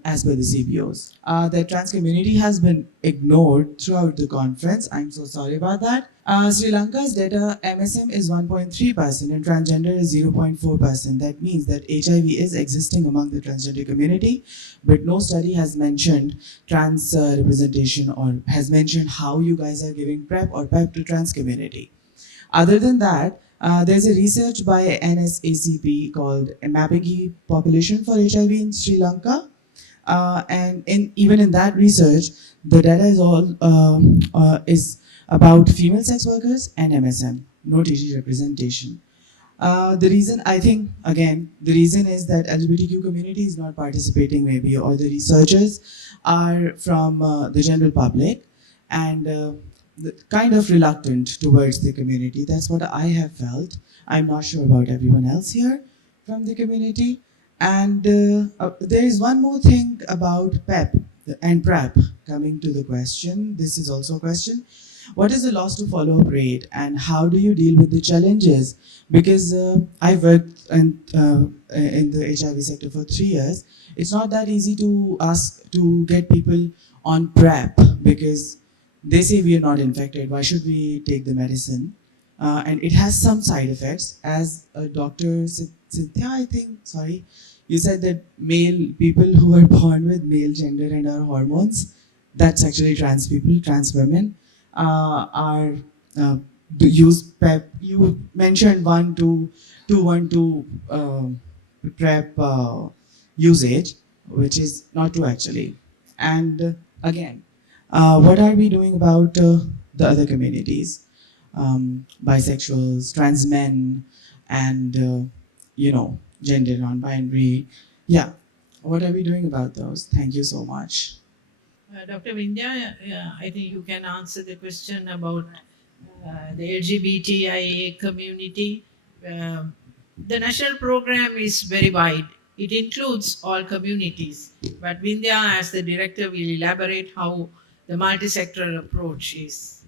as per the CBOs. The trans community has been ignored throughout the conference. I'm so sorry about that. Sri Lanka's data, MSM is 1.3% and transgender is 0.4%. That means that HIV is existing among the transgender community, but no study has mentioned trans representation or has mentioned how you guys are giving PrEP or PEP to trans community. Other than that, there's a research by NSACP called Mapping Population for HIV in Sri Lanka. And even in that research, the data is all is about female sex workers and MSM, no TG representation. The reason, I think, again, the reason is that LGBTQ community is not participating maybe, or the researchers are from the general public and kind of reluctant towards the community. That's what I have felt. I'm not sure about everyone else here from the community. And there is one more thing about PEP and PrEP coming to the question. This is also a question. What is the loss to follow-up rate and how do you deal with the challenges? Because I've worked in the HIV sector for 3 years. It's not that easy to ask to get people on PrEP because they say we are not infected. Why should we take the medicine? And it has some side effects. As Dr. Cynthia, I think, sorry, you said that male people who are born with male gender and are hormones, that's actually trans people, trans women, are use PEP. You mentioned 212 PrEP usage, which is not true actually. And again, what are we doing about the other communities? Bisexuals, trans men, and gender non-binary. Yeah, what are we doing about those? Thank you so much. Dr. Vindya, I think you can answer the question about the LGBTIA community. The national program is very wide. It includes all communities. But Vindya, as the director, will elaborate how the multi-sectoral approach is.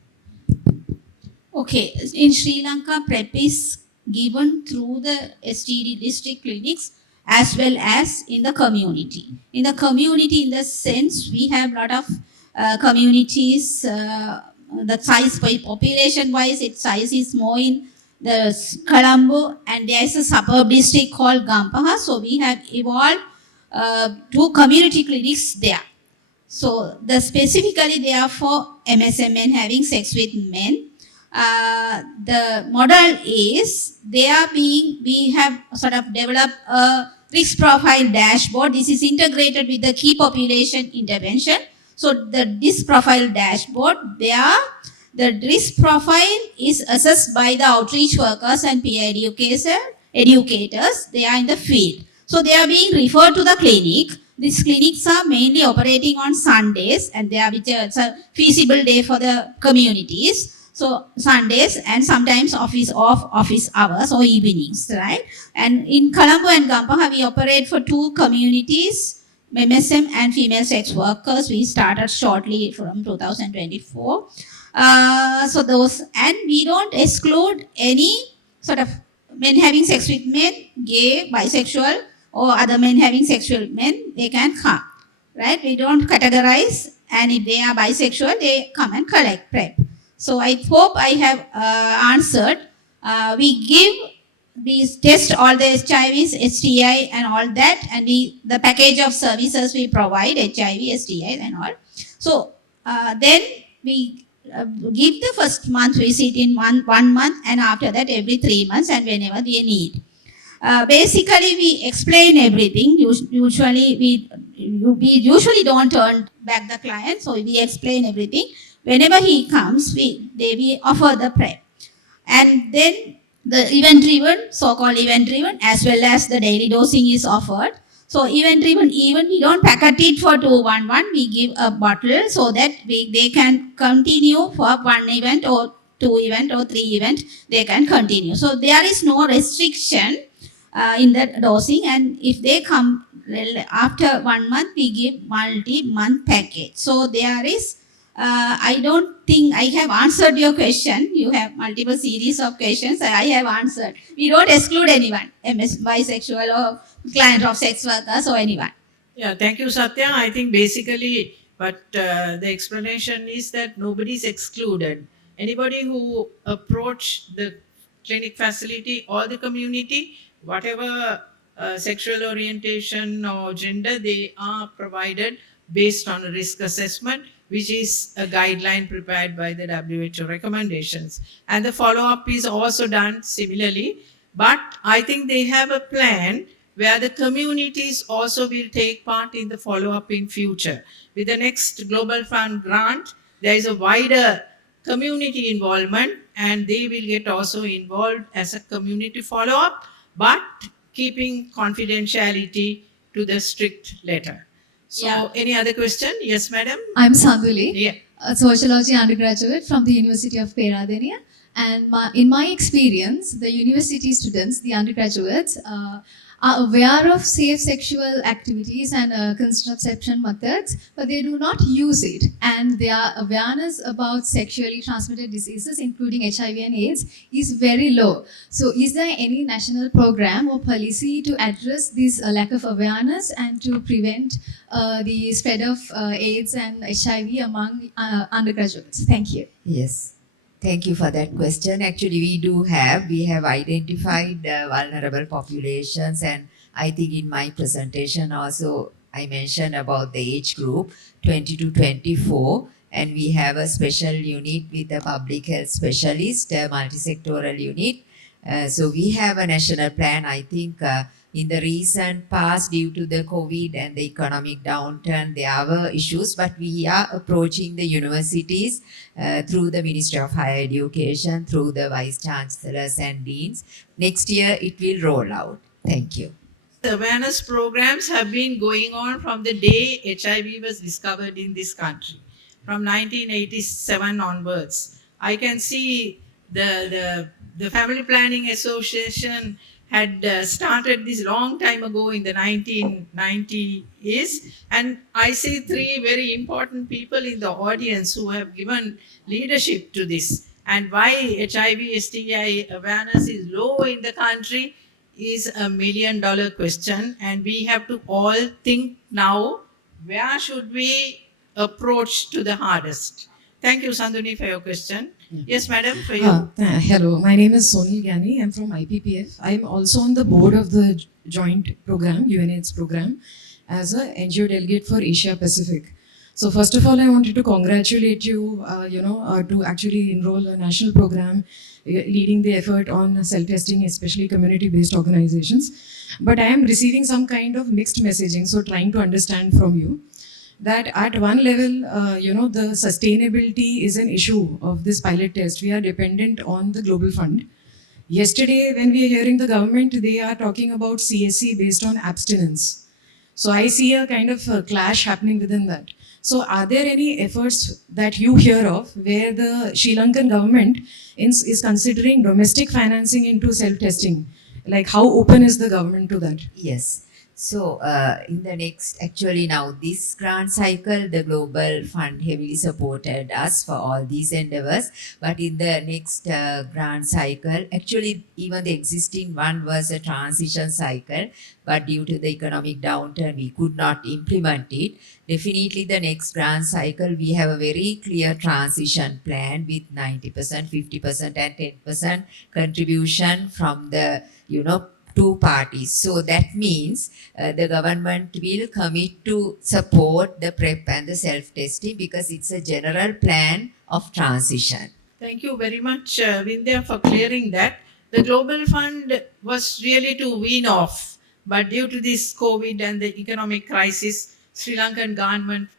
Okay, in Sri Lanka, PrEP is given through the STD district clinics as well as in the community. In the community, in the sense, we have a lot of communities, the size by population-wise, its size is more in the Colombo, and there is a suburb district called Gampaha. So we have evolved 2 community clinics there. So the specifically they are for MSM men having sex with men. The model is we have sort of developed a risk profile dashboard. This is integrated with the key population intervention. So the risk profile dashboard, there the risk profile is assessed by the outreach workers and peer educators. They are in the field. So they are being referred to the clinic. These clinics are mainly operating on Sundays, and they are it's a feasible day for the communities. So Sundays and sometimes office hours or evenings, right? And in Colombo and Gampaha, we operate for 2 communities, MSM and female sex workers. We started shortly from 2024. So those, and we don't exclude any sort of men having sex with men, gay, bisexual, or other men having sexual men, they can come, right? We don't categorize, and if they are bisexual, they come and collect PrEP. So I hope I have answered. We give these test all the HIVs, STI and all that, and the package of services we provide, HIV, STI and all. So then we give the first month visit in one month, and after that every 3 months and whenever they need. Basically, we explain everything. Usually, we usually don't turn back the client, so we explain everything. Whenever he comes, we offer the PrEP. And then the event-driven, so-called event-driven, as well as the daily dosing is offered. So event-driven, even we don't packet it for 211, we give a bottle so that they can continue for 1 event or 2 event or 3 event, they can continue. So there is no restriction in the dosing, and if they come after 1 month, we give multi-month package. So there is, I don't think I have answered your question. You have multiple series of questions. I have answered. We don't exclude anyone, MS, bisexual or client of sex workers or anyone. Yeah, thank you, Satya. I think basically, but the explanation is that nobody is excluded. Anybody who approach the clinic facility or the community, whatever sexual orientation or gender, they are provided based on a risk assessment, which is a guideline prepared by the WHO recommendations. And the follow-up is also done similarly. But I think they have a plan where the communities also will take part in the follow-up in future. With the next Global Fund grant, there is a wider community involvement, and they will get also involved as a community follow-up, but keeping confidentiality to the strict letter. So, Yeah. any other question? Yes, madam? I'm Sanduli, Yeah. a sociology undergraduate from the University of Peradeniya. And in my experience, the university students, the undergraduates, are aware of safe sexual activities and contraception methods, but they do not use it. And their awareness about sexually transmitted diseases, including HIV and AIDS, is very low. So is there any national program or policy to address this lack of awareness and to prevent the spread of AIDS and HIV among undergraduates? Thank you. Yes. Thank you for that question. Actually, we have identified vulnerable populations, and I think in my presentation also I mentioned about the age group 20 to 24, and we have a special unit with a public health specialist, a multi-sectoral unit. So we have a national plan. I think in the recent past, due to the COVID and the economic downturn, there were issues, but we are approaching the universities through the Ministry of Higher Education, through the Vice Chancellors and Deans. Next year, it will roll out. Thank you. The awareness programs have been going on from the day HIV was discovered in this country, from 1987 onwards. I can see the Family Planning Association had started this long time ago in the 1990s, and I see 3 very important people in the audience who have given leadership to this. And why HIV STI awareness is low in the country is a $1 million question, and we have to all think now, where should we approach to the hardest? Thank you, Sanduni, for your question. Yes, madam, for you. Hello, my name is Sonal Gyani. I'm from IPPF. I'm also on the board of the joint program, UNAIDS program, as a NGO delegate for Asia Pacific. So first of all, I wanted to congratulate you, to actually enroll a national program leading the effort on self-testing, especially community-based organizations. But I am receiving some kind of mixed messaging, so trying to understand from you that at one level, the sustainability is an issue of this pilot test. We are dependent on the global fund. Yesterday, when we are hearing the government, they are talking about CSC based on abstinence. So I see a kind of a clash happening within that. So are there any efforts that you hear of where the Sri Lankan government is considering domestic financing into self-testing? Like how open is the government to that? Yes. So, in the next, actually now this grant cycle, the Global Fund heavily supported us for all these endeavors. But in the next grant cycle, actually even the existing one was a transition cycle, but due to the economic downturn, we could not implement it. Definitely the next grant cycle, we have a very clear transition plan with 90%, 50% and 10% contribution from the, two parties. So that means the government will commit to support the PrEP and the self-testing because it's a general plan of transition. Thank you very much, Vindhya, for clearing that. The Global Fund was really to wean off, but due to this COVID and the economic crisis, Sri Lankan government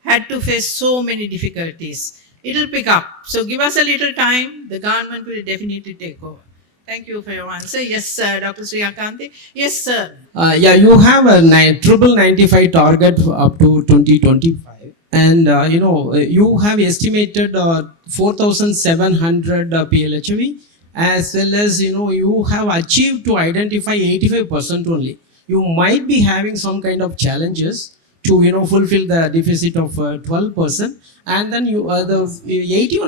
had to face so many difficulties. It'll pick up. So give us a little time. The government will definitely take over. Thank you for your answer. Yes, sir, Dr. Sriakanti. Yes, sir. Yeah, you have a triple 95 target up to 2025, and you have estimated 4,700 PLHV, as well as you have achieved to identify 85% only. You might be having some kind of challenges to fulfill the deficit of 12%, and then you the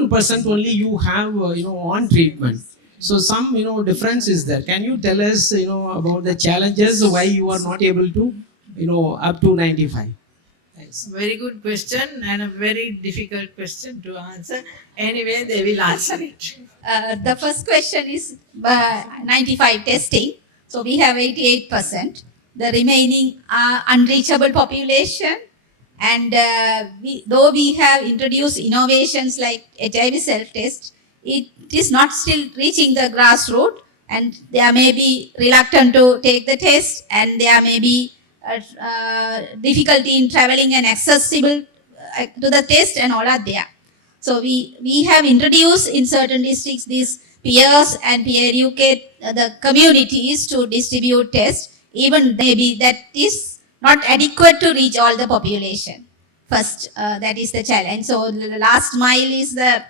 81% only you have on treatment. So some difference is there. Can you tell us about the challenges why you are not able to up to 95? Thanks. Very good question and a very difficult question to answer. Anyway, they will answer it. The first question is 95 testing. So we have 88%. The remaining unreachable population. And though we have introduced innovations like HIV self-test, it is not still reaching the grassroots, and they may be reluctant to take the test, and there may be difficulty in traveling and accessible to the test, and all are there. So we have introduced in certain districts these peers and peer educate the communities to distribute tests, even maybe that is not adequate to reach all the population. First, that is the challenge. So the last mile is the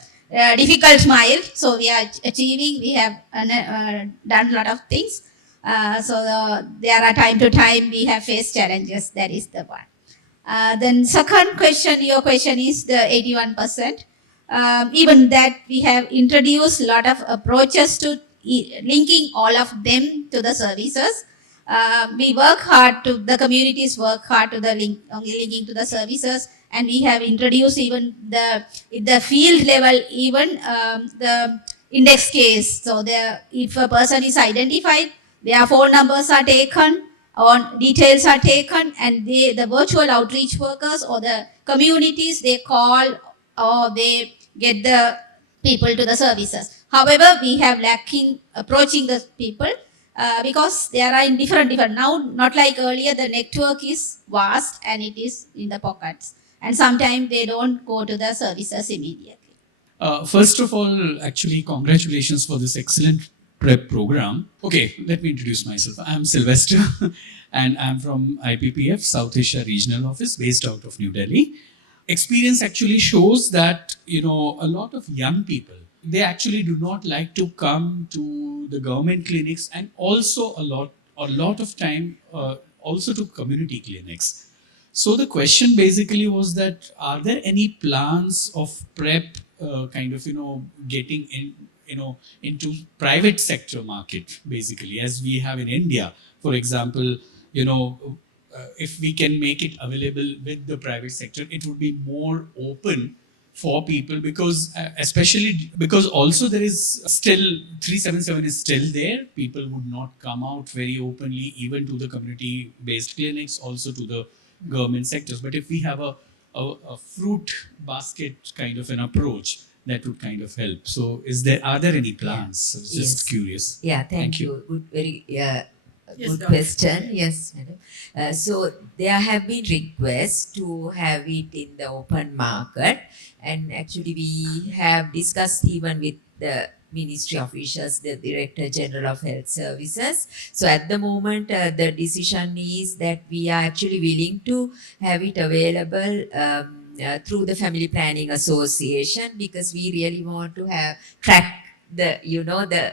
difficult mile. So we are achieving, we have done a lot of things. There are time to time we have faced challenges. That is the one. Then second question, your question is the 81%. Even that we have introduced a lot of approaches to linking all of them to the services. We work hard to, the communities work hard to the linking to the services, and we have introduced even the field level, even the index case. So if a person is identified, their phone numbers are taken, or details are taken, and the virtual outreach workers or the communities, they call or they get the people to the services. However, we have lacking approaching the people because they are in different. Now, not like earlier, the network is vast and it is in the pockets. And sometimes they don't go to the services immediately. First of all, actually, congratulations for this excellent PrEP program. Okay, let me introduce myself. I'm Sylvester and I'm from IPPF, South Asia Regional Office, based out of New Delhi. Experience actually shows that, a lot of young people, they actually do not like to come to the government clinics, and also a lot of time also to community clinics. So the question basically was that, are there any plans of PrEP getting into private sector market, basically, as we have in India? For example, if we can make it available with the private sector, it would be more open for people, because especially because also there is still 377 is still there. People would not come out very openly, even to the community based clinics, also to the government sectors. But if we have a a fruit basket kind of an approach that would kind of help. So, are there any plans? I was just Yes. curious. Yeah, thank Thank you. Good, very Yes, good Doctor. question. Yes, madam. So there have been requests to have it in the open market, and actually we have discussed even with the ministry officials, the Director General of Health Services. So at the moment, the decision is that we are actually willing to have it available through the Family Planning Association, because we really want to have track the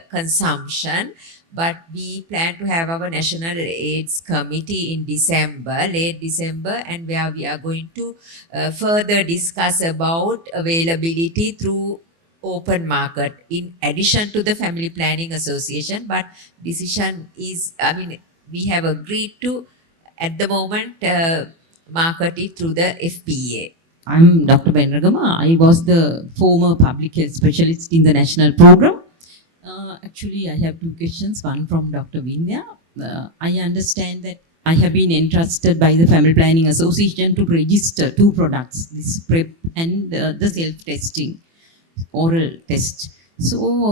consumption. But we plan to have our National AIDS Committee in December, late December, and where we are going to further discuss about availability through open market in addition to the Family Planning Association. But decision is, I mean, we have agreed to at the moment market it through the FPA. I'm Dr. Benragama. I was the former public health specialist in the national program. Actually, I have two questions. One from Dr. Vinya. I understand that I have been entrusted by the Family Planning Association to register two products, this PrEP and the self-testing, oral test. So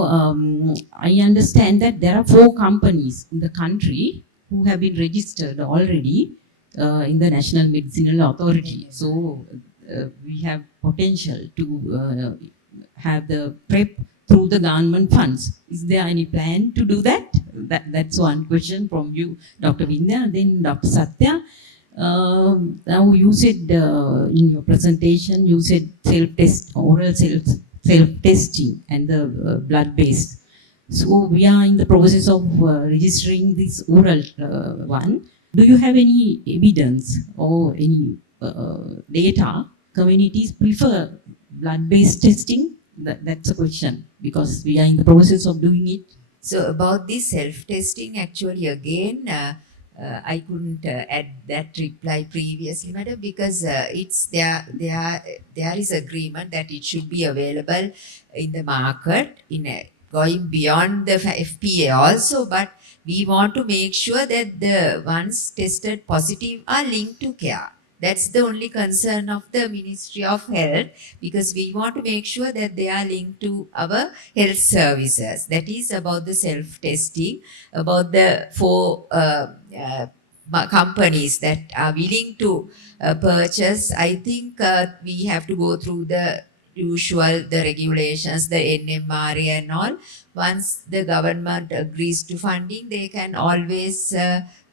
I understand that there are 4 companies in the country who have been registered already in the National Medicinal Authority. So we have potential to have the PrEP through the government funds. Is there any plan to do that? That's one question from you, Dr. Vinya. Then Dr. Satya, now you said in your presentation, you said oral self-testing and the blood-based. So we are in the process of registering this oral one. Do you have any evidence or any data communities prefer blood-based testing? That's a question, because we are in the process of doing it. So about this self-testing, actually again, I couldn't add that reply previously, madam, because it's there is agreement that it should be available in the market going beyond the FPA also, but we want to make sure that the ones tested positive are linked to care. That's the only concern of the Ministry of Health, because we want to make sure that they are linked to our health services. That is about the self-testing, about the 4 companies that are willing to purchase. I think we have to go through the usual, the regulations, the NMRA and all. Once the government agrees to funding, they can always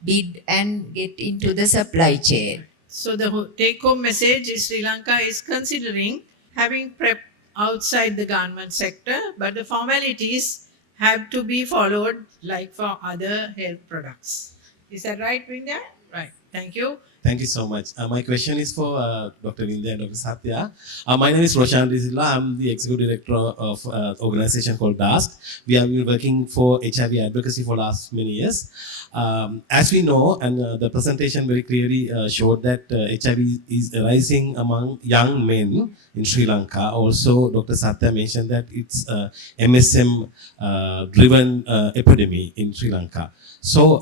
bid and get into the supply chain. So the take-home message is Sri Lanka is considering having PrEP outside the government sector, but the formalities have to be followed like for other health products. Is that right, Vindya? Right. Thank you. Thank you so much. My question is for Dr. Vindya and Dr. Satya. My name is Roshan Rizilla. I'm the Executive Director of an organization called DASK. We have been working for HIV advocacy for last many years. As we know, and the presentation very clearly showed that HIV is rising among young men in Sri Lanka. Also, Dr. Satya mentioned that it's MSM driven epidemic in Sri Lanka. So,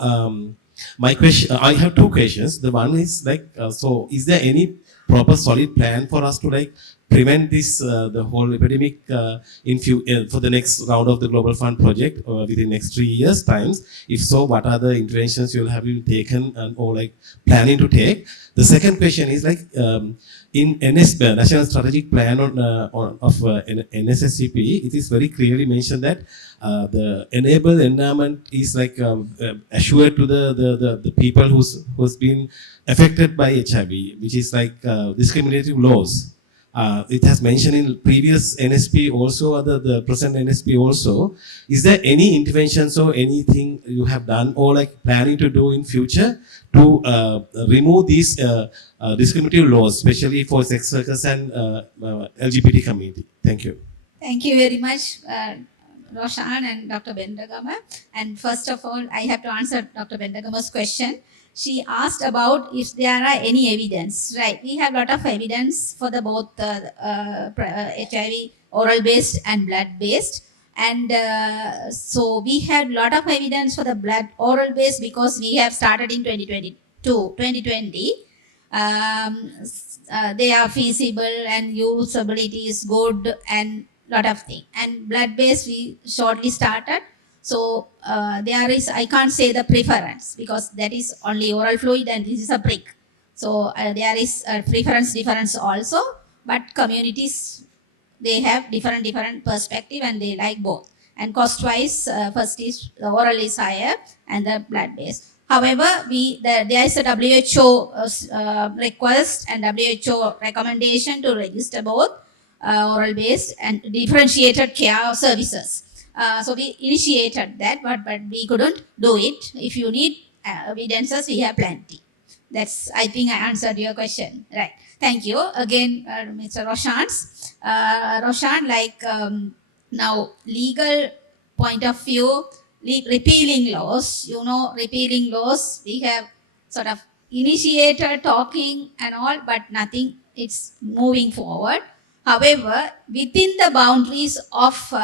my question, I have 2 questions. The one is like, so is there any proper solid plan for us to like prevent this, the whole epidemic for the next round of the Global Fund project within next 3 years times? If so, what are the interventions you have taken and or like planning to take? The second question is like, in NSP, National Strategic Plan of NSSCP, it is very clearly mentioned that the enabled environment is like assured to the people who's been affected by HIV, which is like discriminative laws. It has mentioned in previous NSP also, the present NSP also. Is there any interventions or anything you have done or like planning to do in future to remove these discriminative laws, especially for sex workers and LGBT community? Thank you. Thank you very much, Roshan and Dr. Bendagama. And first of all, I have to answer Dr. Bendagama's question. She asked about if there are any evidence. Right, we have a lot of evidence for the both HIV oral based and blood based. And so we have a lot of evidence for the blood oral based because we have started in 2020. They are feasible and usability is good and lot of things. And blood based we shortly started. So there is, I can't say the preference because that is only oral fluid and this is a prick. So there is a preference difference also, but communities, they have different perspective and they like both. And cost wise, first is the oral is higher and the blood based. However, there is a WHO request and WHO recommendation to register both oral based and differentiated care services. So we initiated that, but we couldn't do it. If you need evidences, we have plenty. That's, I think I answered your question. Right. Thank you. Again, Mr. Roshans. Roshan, like now legal point of view, repealing laws, repealing laws, we have sort of initiated talking and all, but nothing, it's moving forward. However, within the boundaries of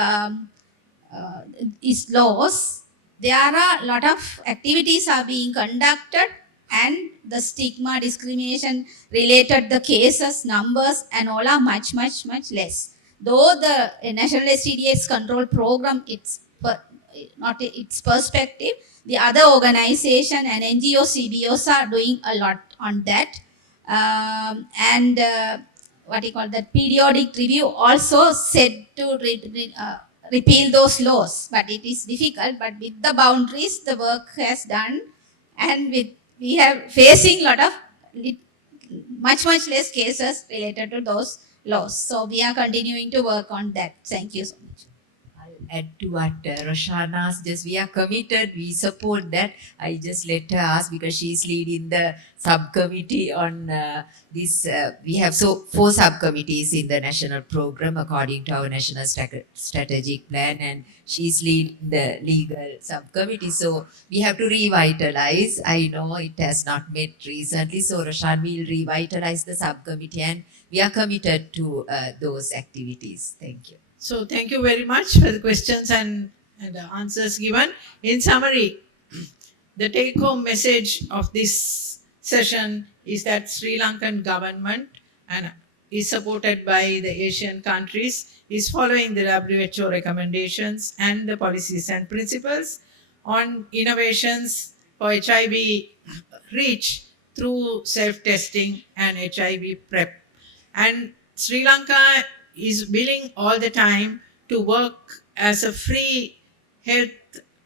its laws, there are a lot of activities are being conducted and the stigma, discrimination related the cases, numbers and all are much less. Though the National STD's control program, not its perspective, the other organization and NGOs, CBOs are doing a lot on that. And what you call that periodic review also said to repeal those laws, but it is difficult. But with the boundaries, the work has done, and we have facing lot of much less cases related to those laws. So we are continuing to work on that. Thank you so much. I'll add to what Roshana asked. Just we are committed, we support that. I just let her ask because she's leading the subcommittee on this. We have 4 subcommittees in the national program according to our national strategic plan, and she's leading the legal subcommittee. So we have to revitalize. I know it has not met recently, so Roshan will revitalize the subcommittee, and we are committed to those activities. Thank you. So thank you very much for the questions and the answers given. In summary, the take-home message of this session is that Sri Lankan government and is supported by the Asian countries is following the WHO recommendations and the policies and principles on innovations for HIV reach through self-testing and HIV PrEP. And Sri Lanka is willing all the time to work as a free health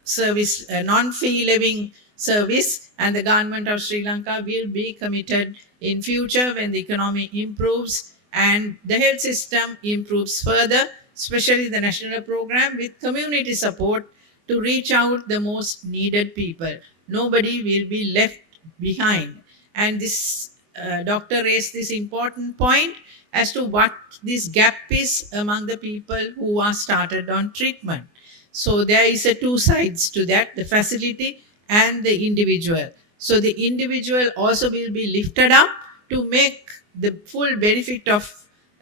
service, a non-fee living service, and the government of Sri Lanka will be committed in future when the economy improves and the health system improves further, especially the national program with community support to reach out the most needed people. Nobody will be left behind. And this doctor raised this important point as to what this gap is among the people who are started on treatment. So there is 2 sides to that, the facility and the individual. So the individual also will be lifted up to make the full benefit of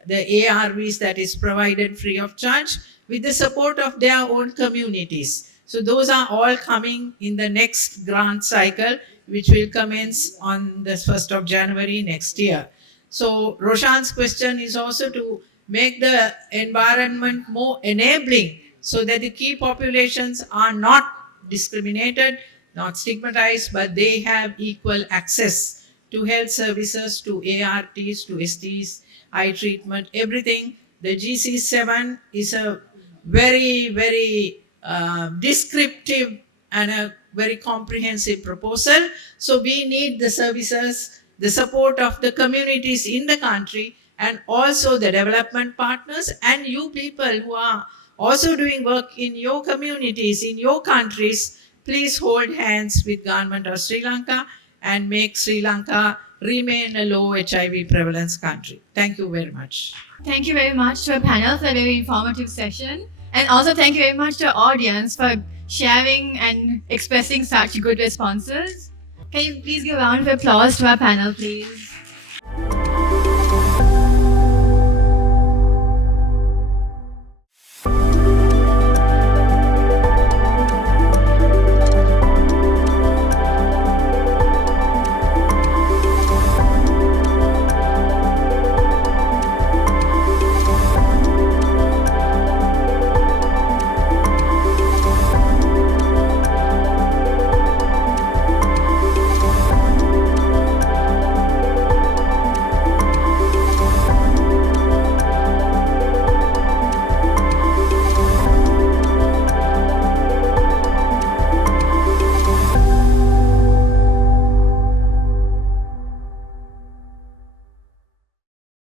the ARVs that is provided free of charge with the support of their own communities. So those are all coming in the next grant cycle, which will commence on the 1st of January next year. So Roshan's question is also to make the environment more enabling so that the key populations are not discriminated, not stigmatized, but they have equal access to health services, to ARTs, to STs, eye treatment, everything. The GC7 is a very descriptive and a very comprehensive proposal. So we need the services, the support of the communities in the country, and also the development partners and you people who are also doing work in your communities, in your countries. Please hold hands with government of Sri Lanka and make Sri Lanka remain a low HIV prevalence country. Thank you very much. Thank you very much to our panel for a very informative session. And also thank you very much to our audience for sharing and expressing such good responses. Can you please give a round of applause to our panel, please?